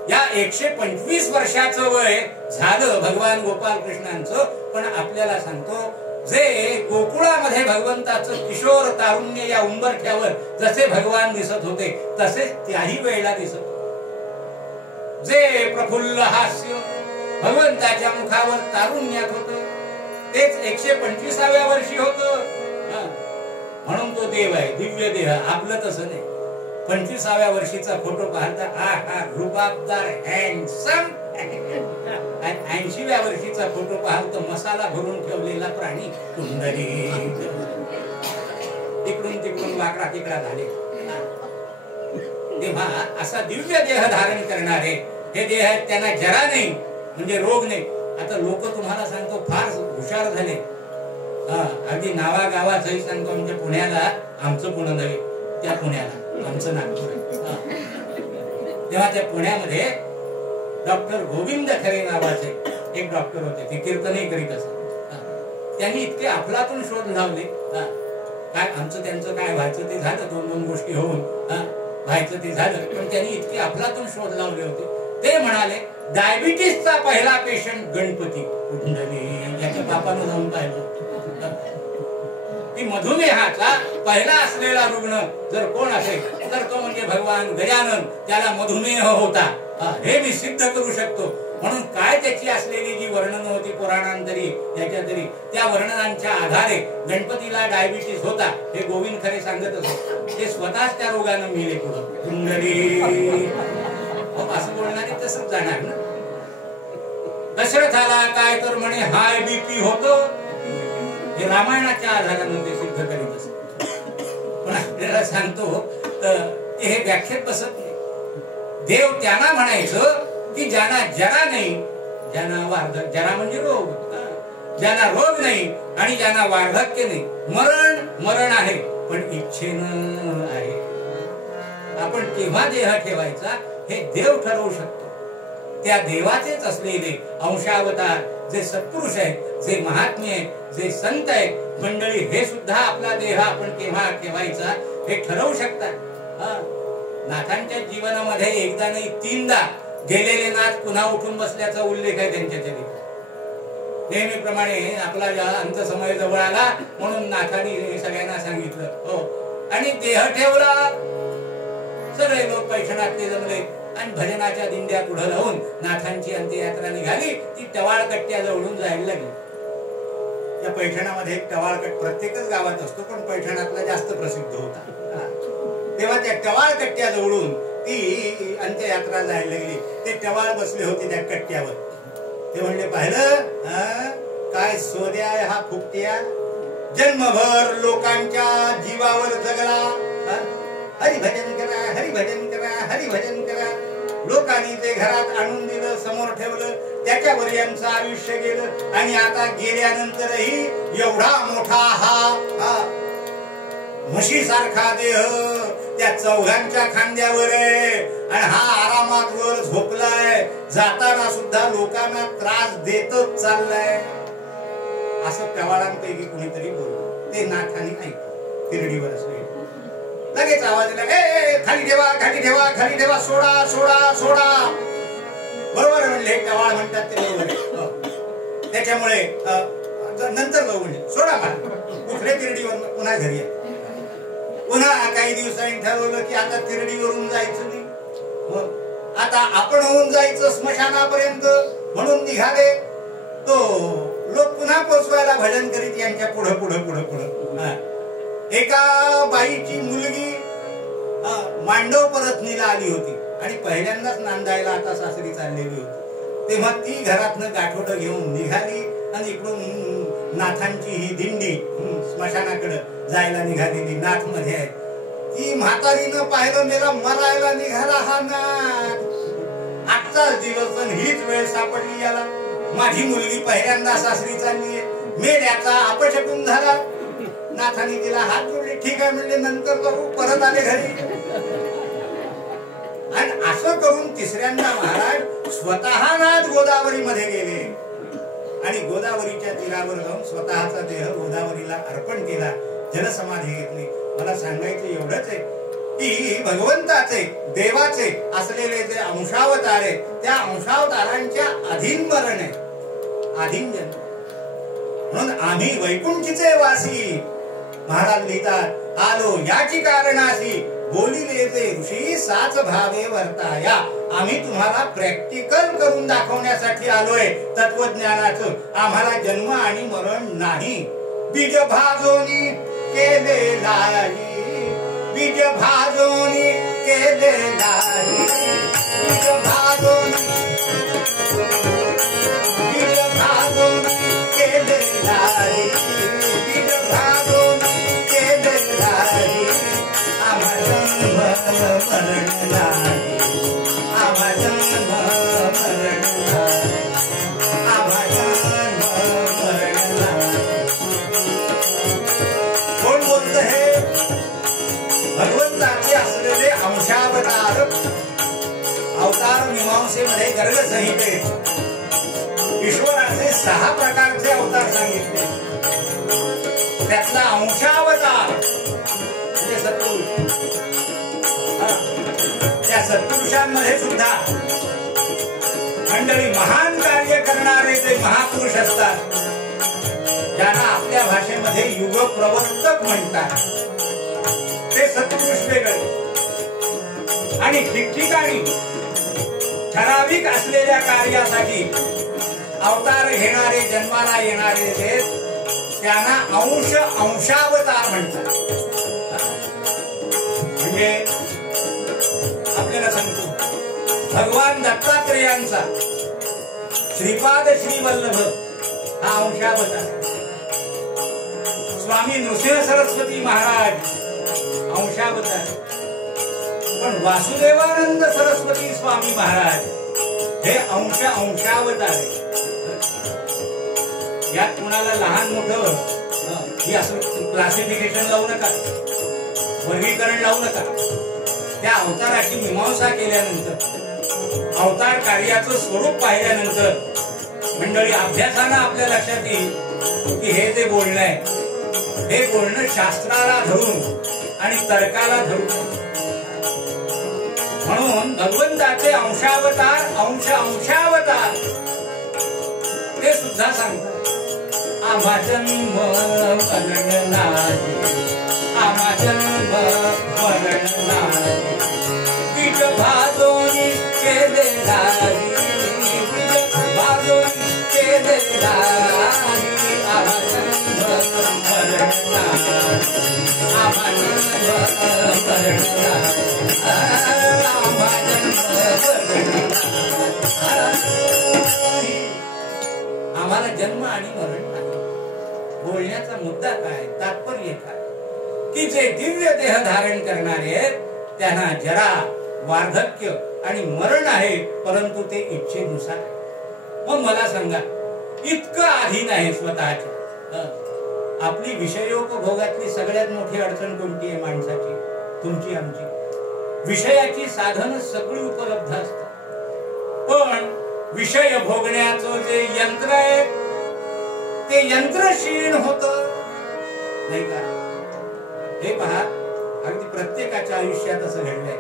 या 125 वर्षाचं वय झालं भगवान गोपाल कृष्णांचं. पण आपल्याला सांगतो, जे गोकुळामध्ये भगवंताचं किशोर तारुण्य या उंबरठ्यावर जसे भगवान दिसत होते तसेच त्याही वेळेला दिसत होते. जे प्रफुल्ल हास्य भगवंताच्या मुखावर तारुण्यात होतं तेच 125व्या वर्षी होतं. म्हणून तो देव आहे, दिव्य देह. आपलं तसं नाही. 25व्या वर्षीचा फोटो पाहता हा रुबाबदार हँडसम, आणि 80व्या वर्षीचा फोटो पाहता मसाला भरून ठेवलेला प्राणी कुंडली इकडून तिकडून वाकडा तिकडा झाले. तेव्हा असा दिव्य देह धारण करणारे हे देह आहेत, त्यांना जरा नाही म्हणजे रोग नाही. आता लोक तुम्हाला सांगतो फार हुशार झाले. अगदी नावागावाचंही सांगतो, म्हणजे पुण्याला आमचं पुणे नव्हे, त्या पुण्याला आमचं नागपूर. तेव्हा त्या पुण्यामध्ये डॉक्टर गोविंद खरे नावाचे एक डॉक्टर होते. ते कीर्तनही करीत असत. त्यांनी इतके अफलातून शोध लावले. काय आमचं त्यांचं काय व्हायचं ते झालं, 2-2 गोष्टी होऊन व्हायचं ते झालं. पण त्यांनी इतके अफलातून शोध लावले होते. ते म्हणाले, डायबिटीसचा पहिला पेशंट गणपती कुंडली याच्या बापानं जाऊन पाहिलं की मधुमेहाचा पहिला असलेला रुग्ण जर कोण असेल तर तो म्हणजे भगवान गजानन. त्याला मधुमेह होता हे मी सिद्ध करू शकतो. म्हणून काय त्याची असलेली जी वर्णन होती पुराणांतरी याच्यातरी, त्या वर्णनांच्या आधारे गणपतीला डायबिटीस होता हे गोविंद खरे सांगत असत. ते स्वतःच त्या रोगानं मेले पुढं. कुंडली असं बोलणारे तसंच जाणार ना. दशरथाला काय तर म्हणे हाय बीपी होतो, हे रामायणाच्या आधारानं ते सिद्ध करीत असत. पण आपल्याला सांगतो हे व्याख्येत बसत नाही. देव त्यांना म्हणायचं की ज्यांना जरा नाही, ज्यांना वार्धक्य, जरा म्हणजे रोग, ज्यांना रोग नाही आणि ज्यांना वार्धक्य नाही, मरण आहे पण इच्छेनं आहे. आपण केव्हा देह ठेवायचा हे देव ठरवू शकतो. त्या देवाचेच असलेले अंशावतार जे सत्पुरुष आहेत, जे महात्मे आहेत, जे संत आहेत मंडळी, हे सुद्धा आपला देह आपण केव्हा ठेवायचा हे ठरवू शकतात. नाथांच्या जीवनामध्ये एकदा नाही 3दा गेलेले नाथ पुन्हा उठून बसल्याचा उल्लेख आहे त्यांच्या चरित्रात. नेहमीप्रमाणे आपला अंत समय जवळ आला म्हणून नाथांनी सगळ्यांना सांगितलं हो, आणि देह ठेवला. सगळे लोक पैठणातले जमले आणि भजनाच्या दिंड्या पुढे लावून नाथांची अंत्ययात्रा निघाली. ती टवाळकट्ट्या जवळून जायला लागली. या पैठणामध्ये एक टवाळकट्ट प्रत्येकच गावात असतो, पण पैठणातला जास्त प्रसिद्ध होता. तेव्हा त्या टवाळकट्ट्या जवळून ती अंत्ययात्रा जायला लागली. ते टवाळ बसले होते त्या कट्ट्यावर. ते म्हणले, पाहिलं काय सोद्या हा फुकट्या, जन्मभर लोकांच्या जीवावर जगला. हरिभजन करा, हरिभजन करा, हरिभजन करा. लोकांनी ते घरात आणून दिलं, समोर ठेवलं, त्याच्यावर यांचं आयुष्य गेलं. आणि आता गेल्यानंतरही एवढा मोठा हा म्हशीसारखा देह त्या चौघांच्या खांद्यावर आहे आणि हा आरामात वर झोपलाय. जाताना सुद्धा लोकांना त्रास देतच चाललाय. असं टवाळांपैकी कुणीतरी बोललं. ते नाथांनी ऐकलं. तिरडीवर असले लगेच आवाज दिला, ए खाली ठेवा, खाली ठेवा, खाली ठेवा, सोडा सोडा सोडा. बरोबर म्हणले, टवाळ म्हणतात ते बरोबर आहे. त्याच्यामुळे नंतर जाऊ म्हणजे सोडा मला. कुठल्या तिरडीवर पुन्हा घरी या. पुन्हा काही दिवसांनी ठरवलं की आता तिरडीवरून जायचं नाही, आता आपण होऊन जायचं स्मशानापर्यंत म्हणून निघाले. तो लोक पुन्हा पोचवायला भजन करीत यांच्या पुढं पुढं पुढं पुढं. एका बाईची मुलगी मांडव परतनीला आली होती आणि पहिल्यांदाच नांदायला आता सासरी चाललेली होती. तेव्हा ती घरातनं गाठोडं घेऊन निघाली आणि इकडून नाथांची ही दिंडी स्मशानाकडे जायला निघालेली. नाथ मध्ये आहे. ती म्हातारीनं पाहिलं, मेला मरायला निघाला हा नाथ. आजचाच दिवस हीच वेळ सापडली याला. माझी मुलगी पहिल्यांदा सासरी चालली, मेल्याचा अपशकुन झाला. नाथांनी तिला हात जोडले, ठीक आहे म्हणले, नंतर बघू. परत आले घरी. आणि असं करून तिसऱ्यांदा महाराज स्वतः नाथ गोदावरी मध्ये गेले आणि गोदावरीच्या तीरावर जाऊन स्वतःचा देह गोदावरीला अर्पण केला, जलसमाधी घेतली. मला सांगायचं एवढंच आहे की भगवंताचे, देवाचे असलेले जे अंशावतार आहेत, त्या अंशावतारांच्या अधीन मरण आहे, अधीन जन्म. म्हणून आम्ही वैकुंठीचे वासी. महाराज लिहितात, आलो याची कारणासी, बोलिले जे ऋषी साच भावे वर्ताया. आम्ही तुम्हाला प्रॅक्टिकल करून दाखवण्यासाठी आलोय तत्वज्ञानाचं. आम्हाला जन्म आणि मरण नाही. बीज भाजोनी केले नाही, बीज भाजोनी केले नाही, बीज भाजोनी, बीज भाजोनी केले नाही, बीज भाजोनी केले नाही. आम्हा जन्म मरण नाही, आम्हा जन्म मरण नाही, आम्हा जन्म मरण नाही. कोण बोलत हे? भगवंताचे असलेले अंशावतार. अवतार मीमांसेमध्ये गर्गसंहितेत ईश्वराचे 6 प्रकारचे अवतार सांगितले. त्यातला अंशावतार म्हणजे सत्पुरुष. त्या सत्पुरुषांमध्ये सुद्धा मंडळी महान कार्य करणारे जे महापुरुष असतात, ज्यांना आपल्या भाषेमध्ये युग प्रवर्तक म्हणतात, ते सत्पुरुष वेगळे. आणि ठिकठिकाणी ठराविक असलेल्या कार्यासाठी अवतार घेणारे, जन्माला येणारे जे, त्यांना अंशावतार म्हणतात. म्हणजे आपल्याला सांगतो, भगवान दत्तात्रेयांचा श्रीपाद श्रीवल्लभ हा अंशावतार. स्वामी नृसिंह सरस्वती महाराज अंशावतार. पण वासुदेवानंद सरस्वती स्वामी महाराज हे अंशावतार आहे. यात कुणाला लहान मोठं ही असं क्लासिफिकेशन लावू नका, वर्गीकरण लावू नका. त्या अवताराची मीमांसा केल्यानंतर, अवतार कार्याचं स्वरूप पाहिल्यानंतर मंडळी अभ्यासानं आपल्या लक्षात येईल की हे जे बोलणं आहे हे बोलणं शास्त्राला धरून आणि तर्काला धरून. म्हणून भगवंताचे अंशावतार ते सुद्धा सांगतात. आम्हा जन्म मरण नाही, आम्हा जन्म मरण नाही, पीठ भाजोनी केले नाही, पीठ भाजोनी केले नाही, आम्हा जन्म मरण नाही, आम्हा जन्म मरण नाही, आम्हा जन्म मरण नाही. आम्हाला जन्म आणि मरण नाही. बोलण्याचा मुद्दा काय, तात्पर्य काय की जे दिव्य देह धारण करणारे आहेत त्यांना जरा, वार्धक्य आणि मरण आहे, परंतु ते इच्छेनुसार. मग मला सांगा, इतकं अधीन आहे स्वतःच्या. आपली विषयोपभोगातली सगळ्यात मोठी अडचण कोणती आहे माणसाची, तुमची आमची? विषयाची साधनं सगळी उपलब्ध असतात, पण विषय भोगण्याचं जे यंत्र आहे ते यंत्र क्षीण होत नाही का? हे पहा, अगदी प्रत्येकाच्या आयुष्यात असं घडलंय.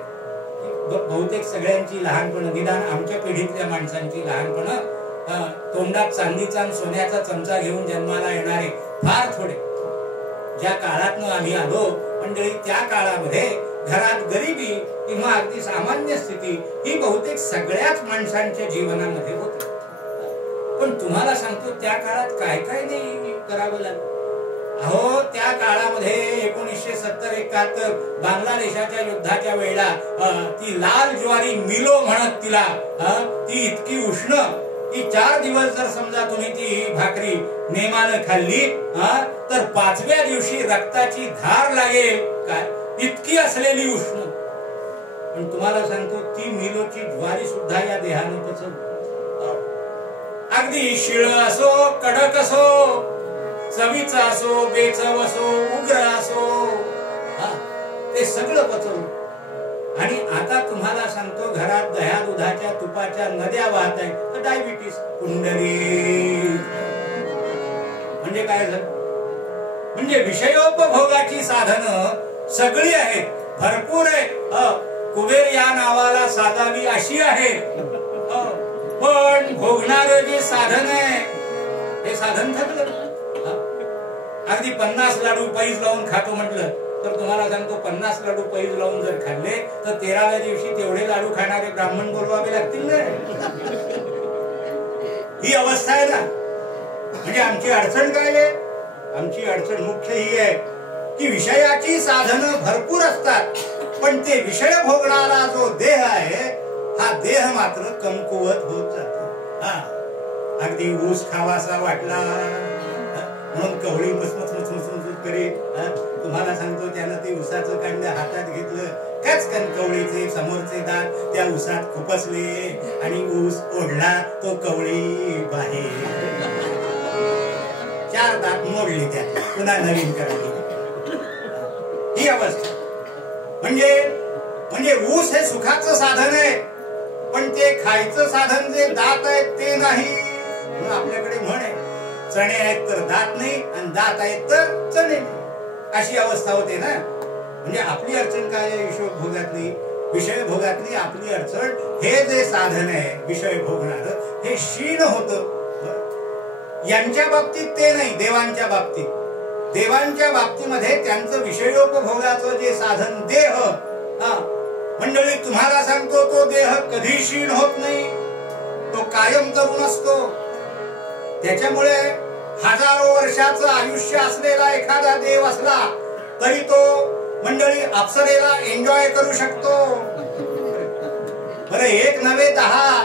बहुतेक सगळ्यांची लहानपण, निदान आमच्या पिढीतल्या माणसांची लहानपण तोंडात चांदीचा आणि सोन्याचा चमचा घेऊन जन्माला येणारे फार थोडे. ज्या काळातनं आम्ही आलो मंडळी, त्या काळामध्ये घरात गरिबी किंवा अगदी सामान्य स्थिती ही बहुतेक सगळ्याच माणसांच्या जीवनामध्ये होती. पण तुम्हाला सांगतो, त्या काळात काय काय नाही करावं लागलं. अहो, त्या काळामध्ये 1970-71 बांगलादेशाच्या युद्धाच्या वेळेला ती लाल ज्वारी मिलो म्हणत तिला, ती इतकी उष्ण की 4 दिवस जर समजा तुम्ही ती भाकरी नेमानं खाल्ली तर 5व्या दिवशी रक्ताची धार लागेल काय, इतकी असलेली उष्ण. पण तुम्हाला सांगतो, ती मिलोची ज्वारी सुद्धा या देहाने पचवली. अगदी शिळ असो, कडक असो, चवीचा असो, बेचव असो, उग्र असो, ते सगळं पचवलं. आणि आता तुम्हाला सांगतो, घरात दह्या दुधाच्या तुपाच्या नद्या वाहत आहेत, तर डायबिटीस. कुंडली म्हणजे काय झालं? म्हणजे विषयोपभोगाची साधनं सगळी आहेत, भरपूर आहेत. कुबेर या नावाला साधावी अशी आहे, पण भोगणार जे साधन आहे हे साधन थकलं. अगदी 50 लाडू पैज लावून खातो म्हटलं तर तुम्हाला सांगतो, 50 लाडू पैज लावून जर खाल्ले तर 13व्या दिवशी तेवढे लाडू खाणारे ब्राह्मण बोलवावे लागतील ना. ही अवस्था आहे ना. म्हणजे आमची अडचण काय आहे? आमची अडचण मुख्य ही आहे की विषयाची साधनं भरपूर असतात, पण ते विषय भोगणारा जो देह आहे हा देह मात्र कमकुवत होत जातो. अगदी ऊस खावासा वाटला म्हणून कवळी मसमस करीत, तुम्हाला सांगतो, त्यानं ते ऊसाचं कांड हातात घेतलं, कचकन कवळीचे समोरचे दात त्या ऊसात खुपसले आणि ऊस ओढला, तो कवळी बाहेर. 4 दात मोडले, त्या पुन्हा नवीन करायला. ही अवस्था. म्हणजे ऊस हे सुखाचं साधन आहे, पण ते खायचं साधन जे दात आहेत ते नाही. आपल्याकडे म्हण आहे, चणे आहेत तर दात नाही आणि दात आहेत तर चणे नाही, अशी अवस्था होते ना. म्हणजे आपली अडचण काय आहे? विषय भोगातली आपली अडचण हे जे साधन आहे विषय भोगणार हे क्षीण होतं. यांच्या बाबतीत ते नाही, देवांच्या बाबतीमध्ये त्यांचं विषयोपभोगाचं जे साधन देह, मंडळी तुम्हाला सांगतो, तो देह कधी क्षीण होत नाही, तो कायम तरुण असतो. त्याच्यामुळे हजारो वर्षाचं आयुष्य असलेला एखादा देव असला तरी तो मंडळी अप्सरेला एन्जॉय करू शकतो. बरं, 1 नव्हे 10.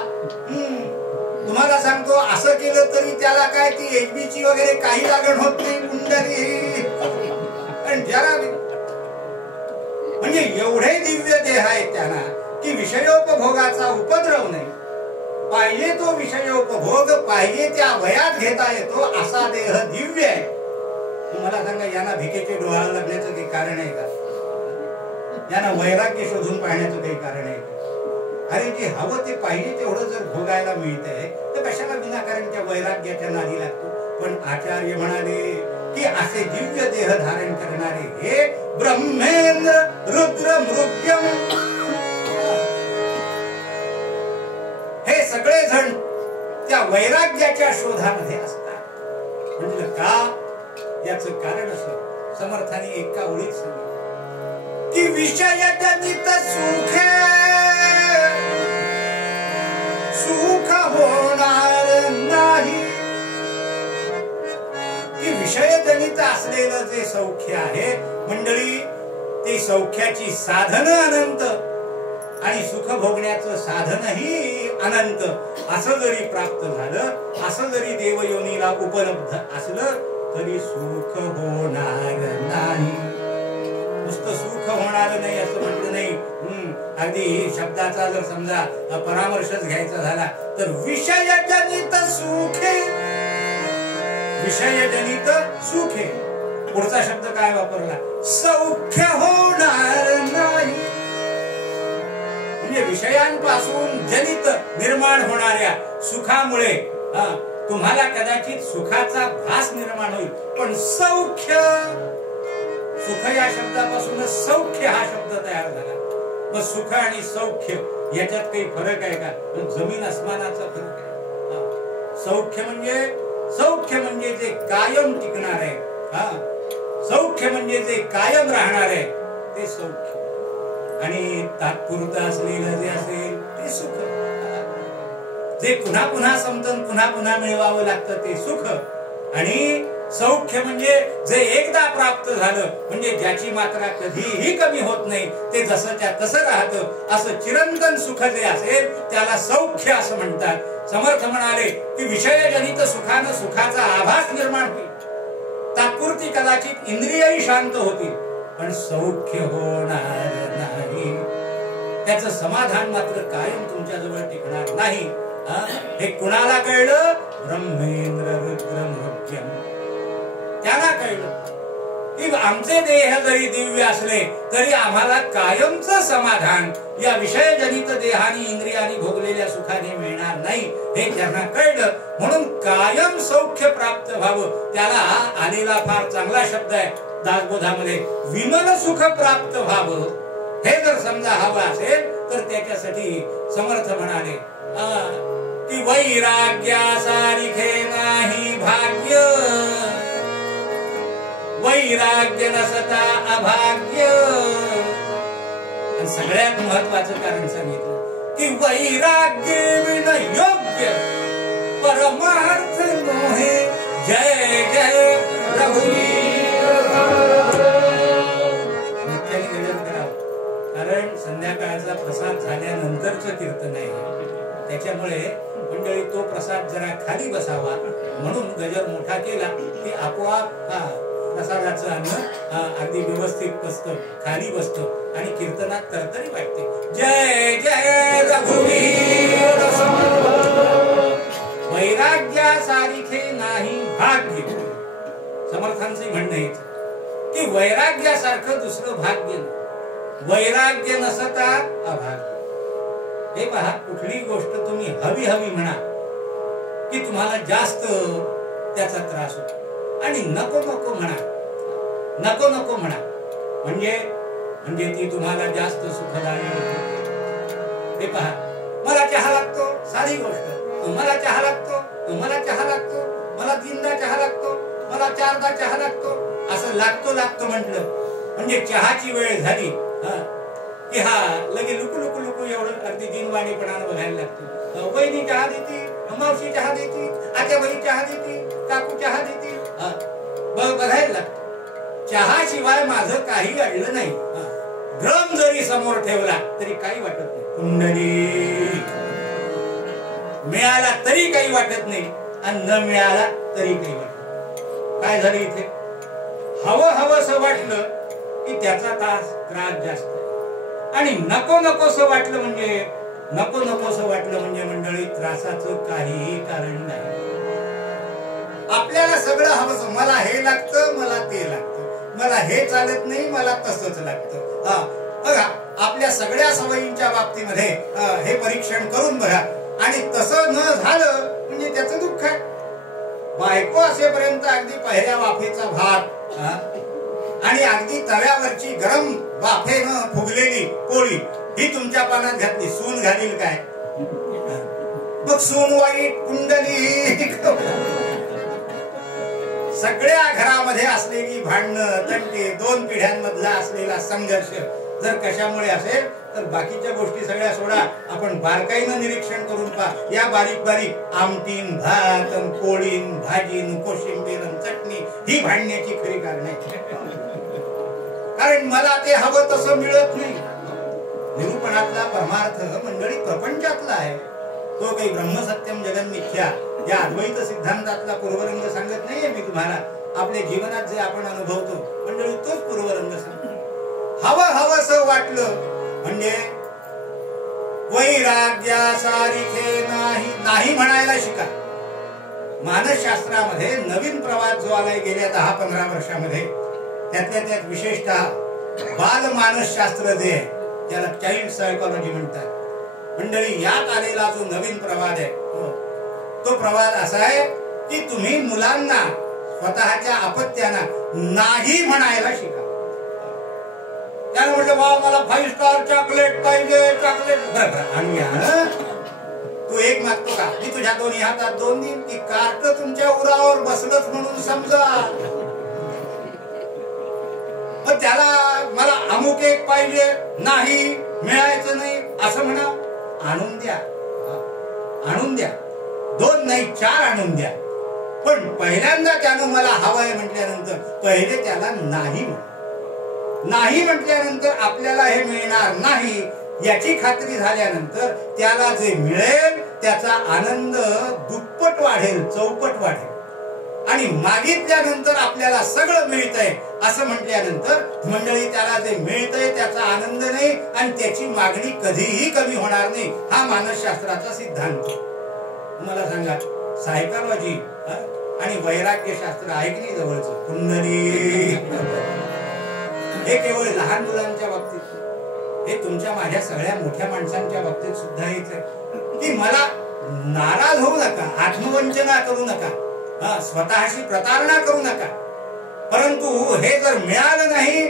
तुम्हाला सांगतो, असं केलं तरी त्याला काय ती एचबीची वगैरे काही लागण होत नाही. कुंडली पण जरा म्हणजे एवढे दिव्य देह आहेत त्यांना की विषयोपभोगाचा उपद्रव नाही, पाहिजे तो विषयोपभोग पाहिजे त्या वयात घेता येतो असा देह दिव्य आहे. तुम्हाला सांगा, यांना भिकेचे डोहाळे लागण्याचं काही कारण आहे का? यांना वैराग्य शोधून पाहण्याचं काही कारण आहे का? अरे जे हवं ते पाहिजे तेवढं जर भोगायला मिळतंय तर कशाला विनाकारण त्या वैराग्याच्या नादी लागतो? पण आचार्य म्हणाले की असे दिव्य देह धारण करणारे हे ब्रह्मेंद्र रुद्र मृग्यम, हे सगळे जण त्या वैराग्याच्या शोधामध्ये असतात. म्हणजे का? याचं कारण असं समर्थाने एका ओळीत सांगितलं की विषय जनित सुखे सुख होणार नाही. की विषयजनित असलेलं जे सौख्य आहे मंडळी, ते सौख्याची साधन अनंत आणि सुख भोगण्याचं साधनही अनंत असं जरी प्राप्त झालं, असं जरी देवयोनीला उपलब्ध असलं तरी सुख होणार नाही. नुसतं सुख होणार नाही असं म्हटलं नाही. अगदी शब्दाचा जर समजा परामर्शच घ्यायचा झाला तर विषयजनित सुखे, विषयजनित सुखे, पुढचा शब्द काय वापरला? सौख्य होणार नाही. म्हणजे विषयांपासून जनित निर्माण होणाऱ्या सुखामुळे तुम्हाला कदाचित सुखाचा भास निर्माण होईल, पण सौख्य, सुख या शब्दापासूनच सौख्य हा शब्द तयार झाला. मग सुख आणि सौख्य याच्यात काही फरक आहे का? जमीन अस्मानाचा फरक आहे. सौख्य म्हणजे जे कायम टिकणार आहे, सौख्य म्हणजे जे कायम राहणार आहे ते सौख्य, आणि तात्पुरतं असलेलं जे असेल ते सुख, जे पुन्हा पुन्हा समजून पुन्हा पुन्हा मिळवावं लागतं ते सुख. आणि सौख्य म्हणजे जे एकदा प्राप्त झालं म्हणजे ज्याची मात्रा कधीही कमी होत नाही, ते जसंच्या तसं राहतं, असं चिरंतन सुख जे असेल त्याला सौख्य असं म्हणतात. समर्थ म्हणाले की विषयजनित सुखानं सुखाचा आभास निर्माण होईल, तात्पुरती कदाचित इंद्रियही शांत होतील, पण सौख्य होणार नाही. त्याचं समाधान मात्र कायम तुमच्या जवळ टिकणार नाही. हे कुणाला कळलं? ब्रह्मेंद्र रुद्र मृग्यम. त्याला कळलं की आमचे देह जरी दिव्य असले तरी आम्हाला कायमचं समाधान या विषयजनित देहानी इंद्रियांनी भोगलेल्या सुखाने मिळणार नाही, हे त्यांना कळलं. म्हणून कायम सौख्य प्राप्त व्हावं, त्याला आलेला फार चांगला शब्द आहे दासबोधामध्ये, विमल सुख प्राप्त व्हावं. हे जर समजा हवं असेल तर त्याच्यासाठी समर्थ म्हणाले की वैराग्यासारिखे नाही भाग्य, वैराग्य नसता अभाग्य. आणि सगळ्यात महत्वाचं कारण सांगितलं की वैराग्य विन योग्य परमार्थ मोहे. जय जय रघुवीर. कारण संध्याकाळचा प्रसाद झाल्यानंतरचं कीर्तन आहे, त्याच्यामुळे मंडळी तो प्रसाद जरा खाली बसावा म्हणून गजर मोठा केला की आपोआप प्रसादाचं अन्न अगदी व्यवस्थित बसतं, खाली बसतं आणि कीर्तनात तरतरी वाटते. जय जय रघुवीर. वैराग्यासारिखे नाही भाग्य. समर्थांचे म्हणणं आहे की वैराग्यासारखं दुसरं भाग्य नाही. वैराग्य नसता अभाग्य. हे पहा, कुठली गोष्ट तुम्ही हवी हवी म्हणा की तुम्हाला जास्त त्याचा त्रास होतो, आणि नको नको म्हणा, नको नको म्हणा म्हणजे ती तुम्हाला जास्त सुखदायी होते. हे पहा, मला चहा लागतो, साधी गोष्ट, मला चहा लागतो, मला चहा लागतो, मला 3दा चहा लागतो, मला 4दा चहा लागतो, असं लागतो म्हटलं म्हणजे चहाची वेळ झाली की लगे लुकू लुकू लुकू एवढं अगदी दिनवाणीपणानं बघायला लागतो. बहिणी चहा देती, मावशी चहा देती, आत्याबाई चहा देती, काकू चहा देती, बघायला लागतो. चहाशिवाय माझं काही अडलं नाही. ड्रम जरी समोर ठेवला तरी काही वाटत नाही, कुंडली मिळाला तरी काही वाटत नाही, आणि न मिळाला तरी काही वाटत. काय झालं इथे? हवं हवंसं वाटलं की त्याचा त्रास जास्त, आणि नको नकोसं वाटलं म्हणजे मंडळी त्रासाचं काहीही कारण नाही. आपल्याला सगळं हवं, मला हे लागतं, मला ते लागतं, मला हे चालत नाही, मला तसंच लागतं. बघा आपल्या सगळ्या सवयींच्या बाबतीमध्ये हे परीक्षण करून बघा, आणि तसं न झालं म्हणजे त्याचं दुःख आहे. बायको असेपर्यंत अगदी पहिल्या वाफेचा भात आणि अगदी तव्यावरची गरम वाफेनं फुगलेली पोळी ही तुमच्या पानात घातली, सून घालील काय? मग सून वाईट, कुंडली. सगळ्या घरामध्ये असलेली भांडणं, तंटे, 2 पिढ्यांमधला असलेला संघर्ष जर कशामुळे असेल तर बाकीच्या गोष्टी सगळ्या सोडा, आपण बारकाईनं निरीक्षण करून पहा. या बारीक बारीक आमटीन, भात, पोळीन, भाजीन, कोशिंबीर, चटणी ही भांडण्याची खरी कारण आहे. कारण मला ते हवं तसं मिळत नाही. निरूपणातला परमार्थ मंडळी प्रपंचातला आहे. तो काही ब्रह्मसत्यम जगन मिथ्या या अद्वैत सिद्धांतातला पूर्वरंग सांगत नाहीये मी तुम्हाला. आपल्या जीवनात जे आपण अनुभवतो मंडळी तोच पूर्वरंग सांगतो. हवंसं वाटलं म्हणजे वैराग्यासारिखे नाही म्हणायला शिका. मानसशास्त्रामध्ये नवीन प्रवास जो आलाय गेल्या 10-15 वर्षामध्ये, त्यातल्या त्यात विशेषतः बाल मानसशास्त्र जे आहे त्याला चाइल्ड सायकोलॉजी म्हणतात. मंडळी यात आलेला जो नवीन प्रवाद आहे तो प्रवाद असा आहे की तुम्ही मुलांना स्वतःच्या अपत्यांना नाही म्हणायला शिका. त्याने म्हटलं वा मला 5 स्टार चॉकलेट पाहिजे, चॉकलेट बरं आणूया. तू एक मागतो का? मी तुझ्या दोन्ही हातात 2 देईन की कार्ट तुमच्या उरावर बसलंच म्हणून समजा. मग त्याला मला अमुक एक पाहिजे, नाही मिळायचं नाही असं म्हणा. आणून द्या, 2 नाही 4 आणून द्या. पण पहिल्यांदा त्यानं मला हवंय म्हटल्यानंतर पहिले त्याला नाही म्हटल्यानंतर आपल्याला हे मिळणार नाही याची खात्री झाल्यानंतर त्याला जे मिळेल त्याचा आनंद दुप्पट वाढेल, चौपट वाढेल. आणि मागितल्यानंतर आपल्याला सगळं मिळतंय असं म्हटल्यानंतर मंडळी त्याला जे मिळतंय त्याचा आनंद नाही आणि त्याची मागणी कधीही कमी होणार नाही. हा मानसशास्त्राचा सिद्धांत. मला सांगा, सायकोलॉजी आणि वैराग्यशास्त्र आहे की नाही जवळचं? कुंडली. हे केवळ लहान मुलांच्या बाबतीत, हे तुमच्या माझ्या सगळ्या मोठ्या माणसांच्या बाबतीत सुद्धा हेच आहे की मला नाराज होऊ नका, आत्मवंचना करू नका, स्वतःशी प्रतारणा करू नका. परंतु हे जर मिळालं नाही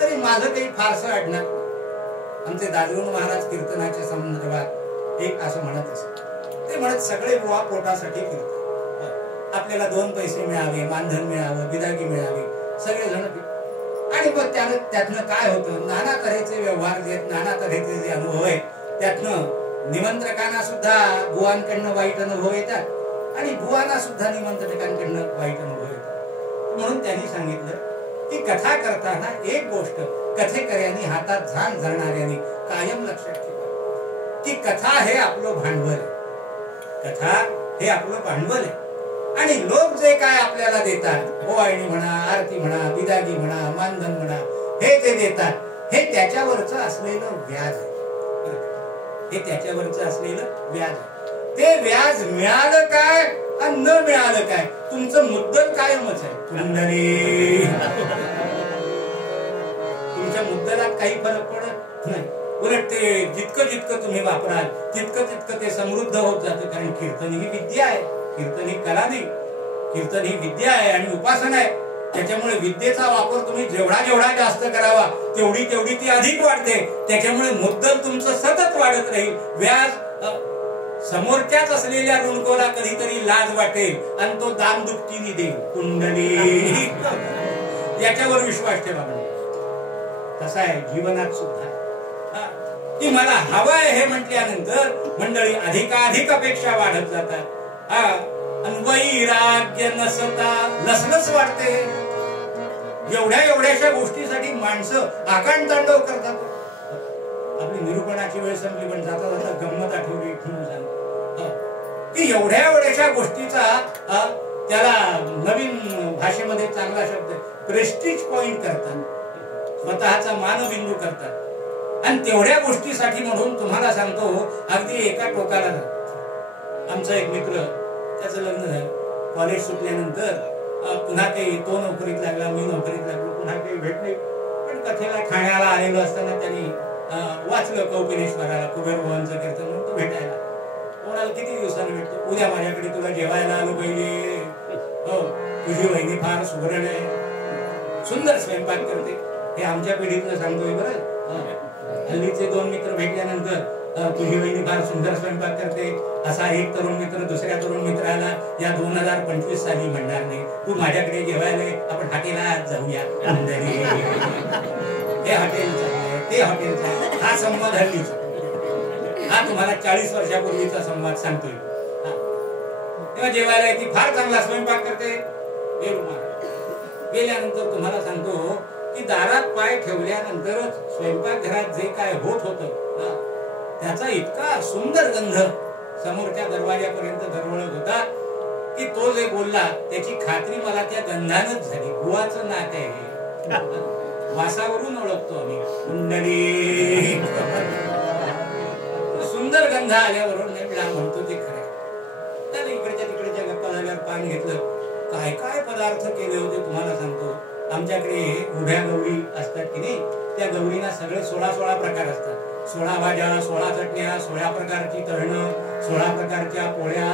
तरी माझं काही फारसं अडणार. आमचे दादगणू महाराज कीर्तनाच्या संदर्भात एक असं म्हणत असत. ते म्हणत सगळे बुवा पोटासाठी फिरतात. आपल्याला 2 पैसे मिळावे, मानधन मिळावं, बिदागी मिळावी, सगळे जण. आणि मग त्यातनं काय होतं, नाना तऱ्हेचे व्यवहार जे, नाना तऱ्हेचे जे अनुभव आहेत त्यातनं निमंत्रकांना सुद्धा बुवांकडनं वाईट अनुभव येतात आणि बुवांना सुद्धा निमंत्रकांकडनं वाईट अनुभव येतात. म्हणून त्यांनी सांगितलं की कथा करताना एक गोष्ट कथेकऱ्यांनी हातात झान धरणाऱ्यांनी कायम लक्षात ठेवा की कथा हे आपलं भांडवल आहे. कथा हे आपलं भांडवल आहे. आणि लोक जे काय आपल्याला देतात, ओवाळणी म्हणा, आरती म्हणा, बिदागी म्हणा, मानधन म्हणा, हे जे देतात हे त्याच्यावरचं असलेलं व्याज आहे. हे त्याच्यावरचं असलेलं व्याज आहे. ते व्याज मिळालं काय आणि न मिळालं काय, तुमचं मुद्दल कायमच आहे. तुमच्या मुद्दलात काही फरक पडत नाही. उलट ते जितकं तुम्ही वापराल तितकं ते समृद्ध होत जातं. कारण कीर्तन ही विद्या आहे, कीर्तन ही कला नाही, कीर्तन ही विद्या आहे आणि उपासना आहे. त्याच्यामुळे विद्येचा वापर तुम्ही जेवढा जास्त करावा तेवढी ती अधिक वाढते. त्याच्यामुळे मुद्दल तुमचं सतत वाढत राहील. व्याज समोरच्याच असलेल्या ऋणकोला कधीतरी लाज वाटेल आणि तो दान दुपटीने देईल. कुंडली. याच्यावर विश्वास ठेवा. तसा आहे जीवनात सुद्धा की मला हवंय हे म्हटल्यानंतर मंडळी अधिकाधिक अपेक्षा वाढत जातात. वैराग्य नसता लसलस वाटते. एवढ्याशा गोष्टीसाठी माणसं आकांतांडव करतात. आपली निरूपणाची वेळ संपली पण जाता जाता गंमत आठवली की एवढ्याशा गोष्टीचा त्याला नवीन भाषेमध्ये चांगला शब्द प्रेस्टिज पॉइंट करतात, स्वतःचा मानबिंदू करतात. आणि तेवढ्या गोष्टीसाठी म्हणून तुम्हाला सांगतो, अगदी एका टोकाला आमचा एक मित्र, त्याचं लग्न झालं, कॉलेज सुटल्यानंतर पुन्हा काही तो नोकरीत लागला, मी नोकरीत लागलो, पुन्हा काही भेट नाही. पण कथेला ठाण्याला आलेलो असताना त्यांनी वाचलं कौपिनेश्वराला, कुबेर भुवनचं कीर्तन, म्हणून तो भेटायला. कोणाला किती दिवसांनी भेटतो, उद्या माझ्याकडे तुला जेवायला आलो पाहिजे, हो तुझी वहिनी फार सुगरण आहे, सुंदर स्वयंपाक करते. हे आमच्या पिढीतलं सांगतोय बरं. हल्लीचे दोन मित्र भेटल्यानंतर तुझी वहिनी फार सुंदर स्वयंपाक करते असा एक तरुण मित्र दुसऱ्या तरुण मित्राला या 2025 साली म्हणणार नाही. तू माझ्याकडे जेवायला, आपण हॉटेलला जाऊया, हे हॉटेलचं आहे, ते हॉटेलचं आहे. हा संवाद हल्लीचा, हा तुम्हाला 40 वर्षापूर्वीचा संवाद सांगतोय. तेव्हा जेवायला ती फार चांगला स्वयंपाक करते. गेल्यानंतर तुम्हाला सांगतो की दारात पाय ठेवल्यानंतरच स्वयंपाकघरात जे काय होत होतं त्याचा इतका सुंदर गंध समोरच्या दरवाजापर्यंत दरवळत होता की तो जे बोलला त्याची खात्री मला त्या गंधानच झाली. गुवाचं नाक आहे, वासावरून ओळखतो आम्ही. कुंडली सुंदर गंध आल्यावरून म्हणतो ते खरं. त्याने इकडच्या तिकडच्या गप्पा झाल्यावर पान घेतलं. काय काय पदार्थ केले होते तुम्हाला सांगतो. आमच्याकडे उभ्या गौरी असतात की नाही, त्या गौरीना सगळे 16 प्रकार असतात. 16 भाज्या, 16 चटण्या, 16 प्रकारची तळणं, 16 प्रकारच्या पोळ्या.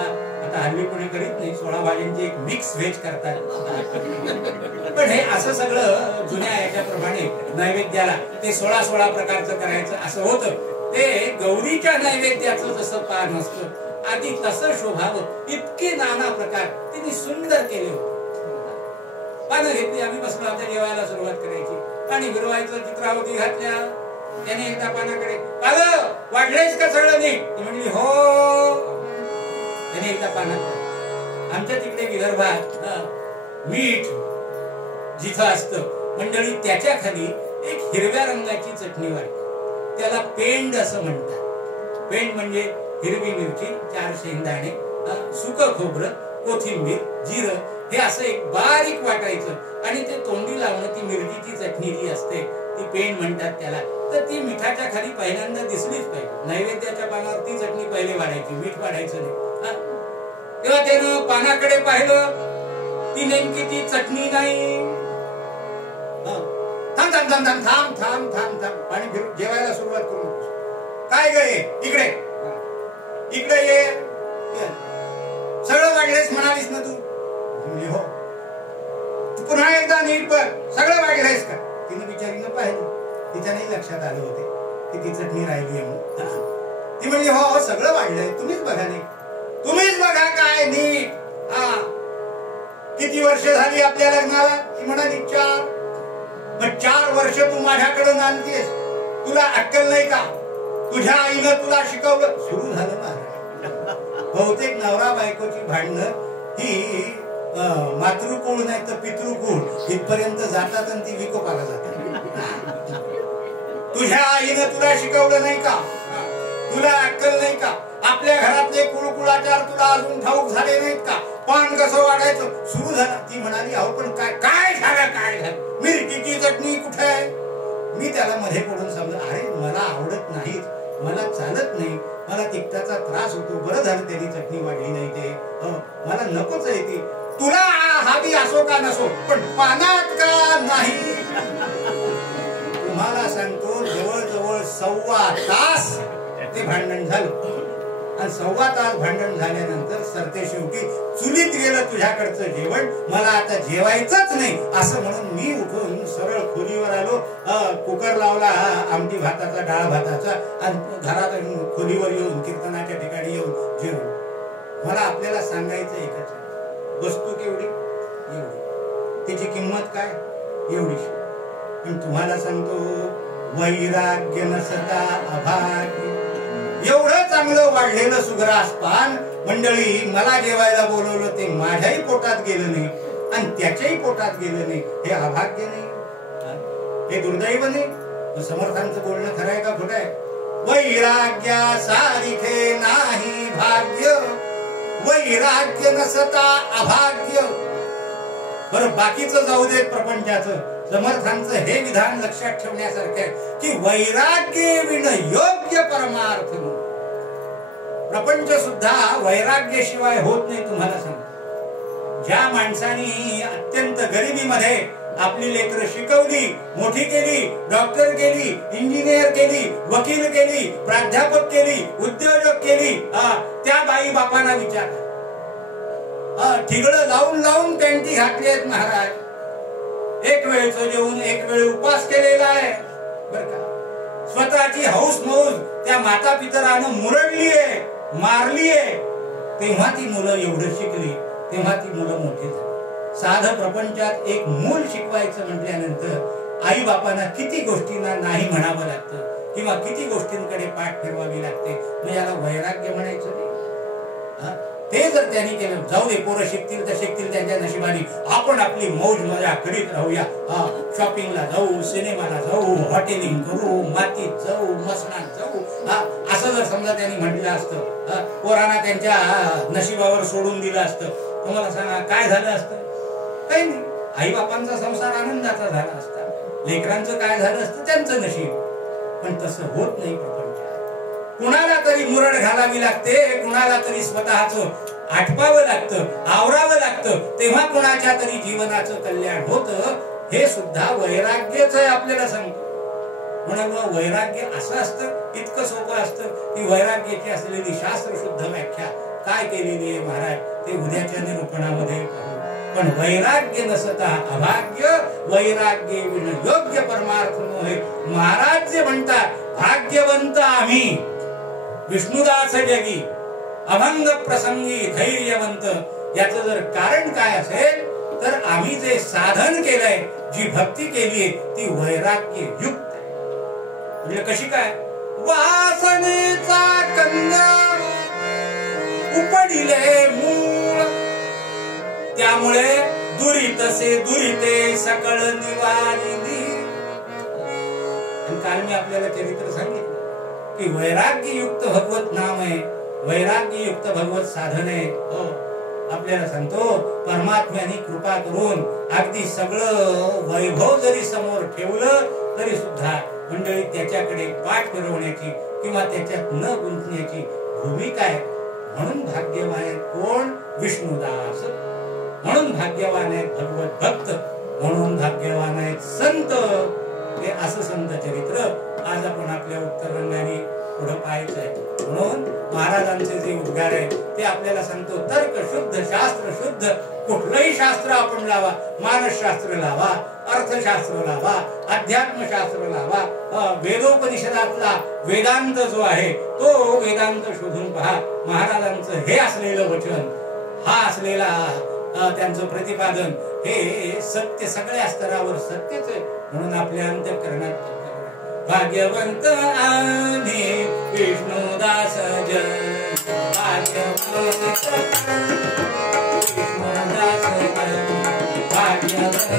आता हल्ली कोणी करीत नाही, 16 भाज्यांची एक मिक्स व्हेज करतात. पण हे असं सगळं जुन्या याच्याप्रमाणे नैवेद्याला ते 16 प्रकारचं करायचं असं होतं. ते गौरीच्या नैवेद्याचं जसं पान असतं आधी तसं शोभावं इतके नाना प्रकार तिने सुंदर केले होते. पानं घेतली, आम्ही बसलो आमच्या जेवायला सुरुवात करायची आणि गिरवायचं चित्रावती घातल्या. त्याने एकदा पानाकडे, पालं वाढलेच का सगळं नीट? ती म्हणली हो. त्याने एकदा पानात, आमच्या तिकडे विदर्भात मीठ जिथं असतं मंडळी त्याच्या खाली एक हिरव्या रंगाची चटणी वाटते, त्याला पेंड असं म्हणतात. पेंड म्हणजे हिरवी मिरची, 4 शेंगदाणे, सुकं खोबरं, कोथिंबीर, जिरं हे असं एक बारीक वाटायचं आणि ते तोंडी लावणं. ती मिरचीची चटणी जी असते ती पेंड म्हणतात त्याला. तर ती मिठाच्या खाली पहिल्यांदा दिसलीच पाहिजे. नैवेद्याच्या पानावर ती चटणी पहिले वाढायची, मीठ वाढायचं नाही. तेव्हा त्यानं पानाकडे पाहिलं, ती नेमकी ती चटणी नाही. थांब थांब थांब थांब थांब थांब थांब थांब पाणी फिरून जेवायला सुरुवात करू. काय गे इकडे इकडे ये, सगळं वाढलेस म्हणालीस ना तू? हो. तू पुन्हा एकदा नीट बघ, सगळं वाढलेस का? तिने बिचारीनं पाहिलं, तिच्या नाही लक्षात आलं होते की ती चटणी राहिली आहे म्हणून. ती म्हणली हो सगळं वाढलंय, तुम्हीच बघा नीट, तुम्हीच बघा काय नीट. किती वर्ष झाली आपल्या लग्नाला? ती म्हणाली 4. मग 4 वर्ष तू माझ्याकडे नांदतेस, तुला अक्कल नाही का? तुझ्या आईनं तुला शिकवलं. सुरू झालं ना. बहुतेक नवरा बायकोची भांडणं ही मातृकुळ नाही तर पितृकुळ इथपर्यंत जातात आणि ती विकोपाला जातात. तुझ्या आईनं तुला शिकवलं नाही का? तुला अक्कल नाही का? आपल्या घरातले कुळकुळाचार तुला अजून ठाऊक झाले नाहीत का? पान कसं वाढायचं? सुरू झालं. ती म्हणाली अहो पण काय काय झालं, काय झालं? मिरचीची चटणी कुठे आहे? मी त्याला मध्ये पडून समजा, अरे मला आवडत नाही, मला चालत नाही, मला तिखटाचा त्रास होतो. बरं झालं त्यांनी चटणी वाढली नाही, ते मला नकोच आहे ती. तुला हवी असो का नसो पण पानात का नाही? तुम्हाला सांगतो जवळजवळ 1.25 तास ते भांडण झालं आणि 1.25 तास भांडण झाल्यानंतर सरते शेवटी चुलीत गेलं तुझ्याकडचं जेवण, मला आता जेवायचंच नाही असं म्हणून मी उठून सरळ खोलीवर आलो. कुकर लावला आमटी भाताचा, डाळ भाताचा आणि घरात खोलीवर येऊन कीर्तनाच्या ठिकाणी येऊन जेवलो. मला आपल्याला सांगायचं एकच, वस्तू केवढी एवढी, तिची किंमत काय एवढीशी. पण तुम्हाला सांगतो वैराग्य नसता अभाग्य. एवढं चांगलं वाढलेलं सुग्रास पान मंडळी मला जेवायला बोलवलं, ते माझ्याही पोटात गेलं नाही आणि त्याच्याही पोटात गेलं नाही. हे अभाग्य नाही, हे दुर्दैव नाही. समर्थांचं बोलणं खरं आहे का खोटं आहे? वैराग्या सारिखे नाही भाग्य, वैराग्य नसता अभाग्य. बरं बाकीचं जाऊ देत प्रपंचाचं, समर्थांचं हे विधान लक्षात ठेवण्यासारखं आहे की वैराग्य विण योग्य परमार्थ. प्रपंच सुद्धा वैराग्याशिवाय होत नाही. तुम्हाला सांगतो, ज्या माणसाने अत्यंत गरिबीमध्ये आपली लेकरं शिकवली, मोठी केली, डॉक्टर केली, इंजिनियर केली, वकील केली, प्राध्यापक केली, उद्योजक केली, त्या बाई बापांना विचार, ठिगळं लावून लावून पॅन्टी घातली आहेत महाराज. एक वेळचं जेवून एक वेळ उपास केलेला आहे बर का. स्वतःची हौस मौज त्या माता पितरानं मुरडली आहे, मारली आहे. तेव्हा ती मुलं एवढं शिकली, तेव्हा ती मुलं मोठी झाली. साधं प्रपंचात एक मूल शिकवायचं म्हटल्यानंतर आई बापांना किती गोष्टींना नाही म्हणावं लागतं किंवा किती गोष्टींकडे पाठ फिरवावी लागते. मग याला वैराग्य म्हणायचं नाही. ते जर त्यांनी केलं, जाऊ दे पोरं शिकतील तर शिकतील त्यांच्या नशिबाने, आपण आपली मौज मजा करीत राहूया, शॉपिंगला जाऊ, सिनेमाला जाऊ, हॉटेलिंग करू, मातीत जाऊ, मसणात जाऊ, असं जर समजा त्यांनी म्हटलं असतं, पोरांना त्यांच्या नशिबावर सोडून दिलं असतं, तुम्हाला सांगा काय झालं असतं? काही नाही. आई बापांचा संसार आनंदाचा झाला असता, लेकरांचं काय झालं असतं त्यांचं नशीब. पण तसं होत नाही प्रपंचात. कुणाला तरी मुरड घालावी लागते, कुणाला तरी स्वतःचं आटपावं लागतं, आवरावं लागतं, तेव्हा कुणाच्या तरी जीवनाचं कल्याण होतं. हे सुद्धा वैराग्यच आहे आपल्याला सांगतो. म्हणून वैराग्य असं असतं, इतकं सोपं असतं की वैराग्याची असलेली शास्त्र शुद्ध व्याख्या काय केलेली आहे महाराज ते उद्याच्या निरूपणामध्ये पाहू. पण वैराग्य नसता अभाग्य, वैराग्य विण योग्य परमार्थ मोहे. महाराज जे म्हणतात भाग्यवंत आम्ही विष्णुदास जगी, अभंग प्रसंगी धैर्यवंत. याचं जर कारण काय असेल तर आम्ही जे साधन केलंय, जी भक्ती केलीये ती वैराग्य युक्त आहे. म्हणजे कशी काय? वासनेचा कंद उपडिले मूळ, त्यामुळे दुरितसे दुरिते सकळ निवारिली. काल मी आपल्याला चरित्र सांगितलं की वैराग्ययुक्त भगवत नाम आहे, वैराग्ययुक्त भगवत साधन आहे. आपल्याला सांगतो परमात्म्याने कृपा करून अगदी सगळं वैभव जरी समोर ठेवलं तरी सुद्धा मंडळी त्याच्याकडे पाठ फिरवण्याची किंवा त्याच्यात न गुंतण्याची भूमिका आहे. म्हणून भाग्यवान आहे कोण? विष्णुदास. म्हणून भाग्यवान आहे भगवत भक्त, म्हणून भाग्यवान आहेत संत. हे असं संत चरित्र आज आपण आपल्या उत्तर रंगाने पुढे पाहायचं आहे. म्हणून महाराजांचे जे उद्गार आहे ते आपल्याला सांगतो तर्क शुद्ध, शास्त्र शुद्ध. कुठलंही शास्त्र आपण लावा, मानसशास्त्र लावा, अर्थशास्त्र लावा, अध्यात्मशास्त्र लावा, वेदोपनिषदातला वेदांत जो आहे तो वेदांत शोधून पहा. महाराजांचं हे असलेलं वचन, हा असलेला त्यांचं प्रतिपादन हे सत्य सगळ्या स्तरावर सत्यच आहे. म्हणून आपल्या अंतःकरणात भाग्यवंत आम्ही विष्णुदास जन, भाग्यवंत विष्णुदास जन, भाग्यवंत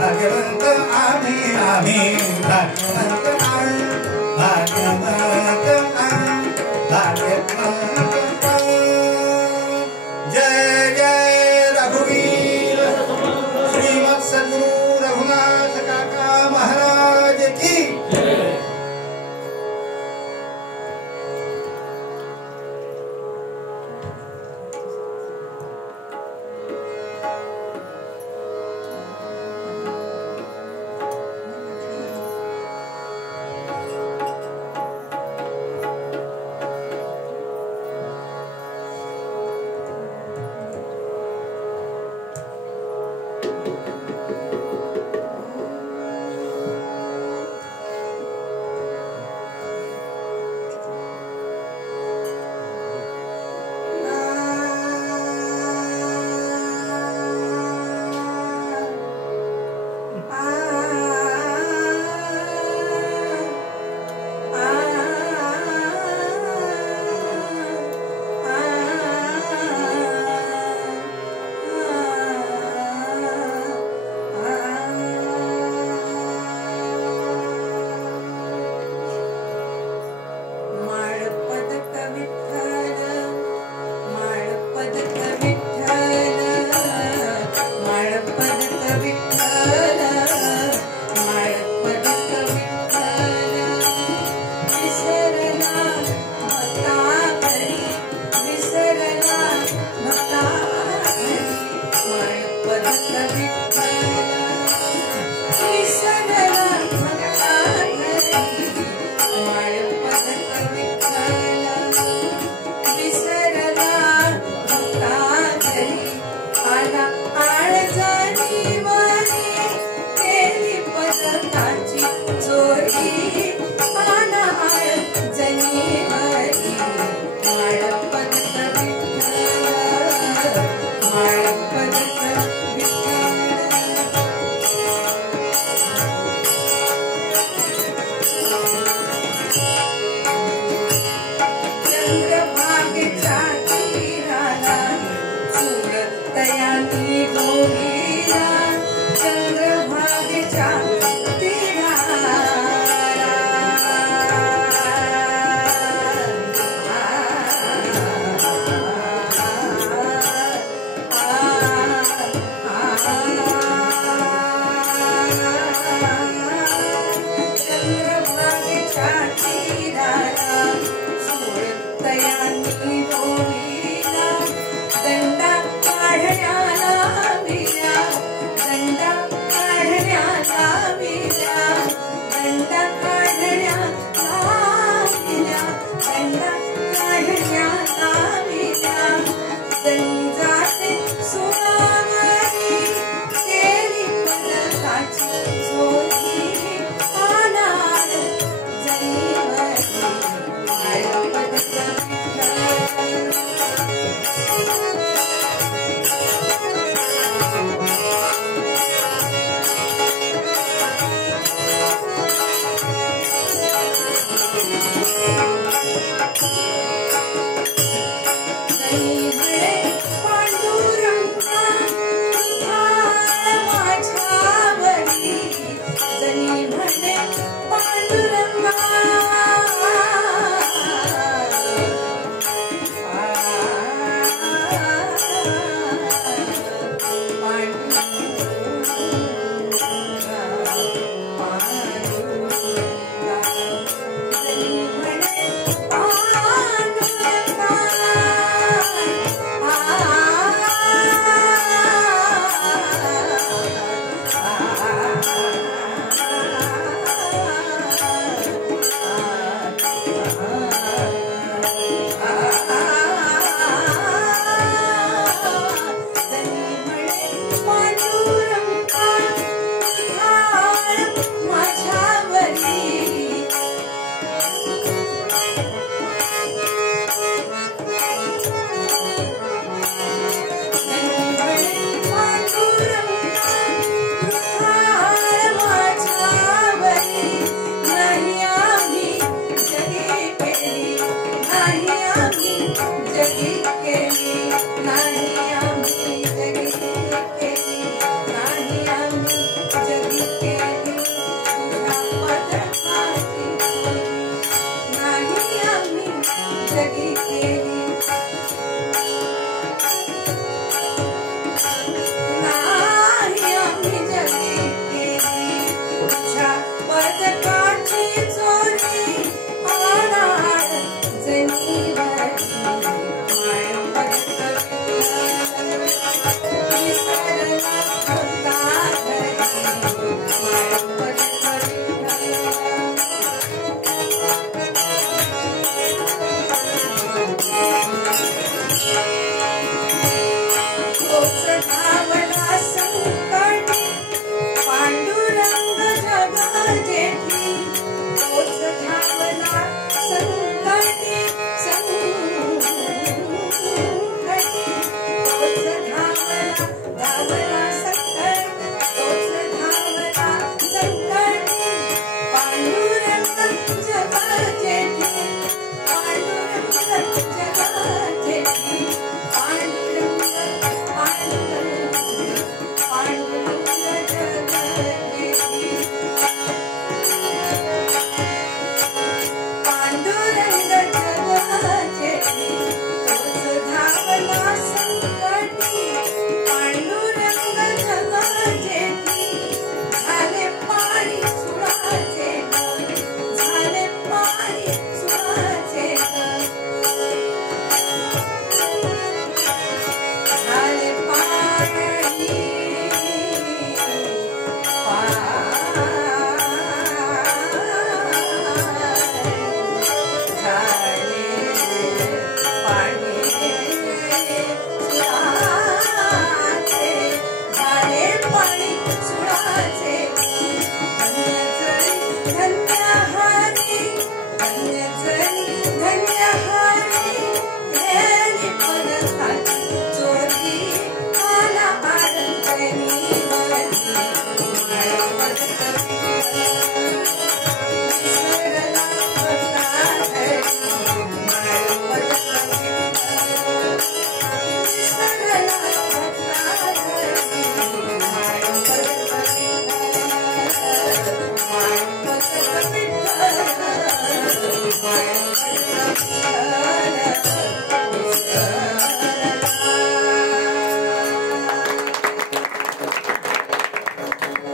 भाग्यवंत आम्ही, आम्ही भाग्यवंत भाग्यवंत. जय जय रघुवीर श्रीमत् सद्गुरु रघुनाथ काका महाराज नदी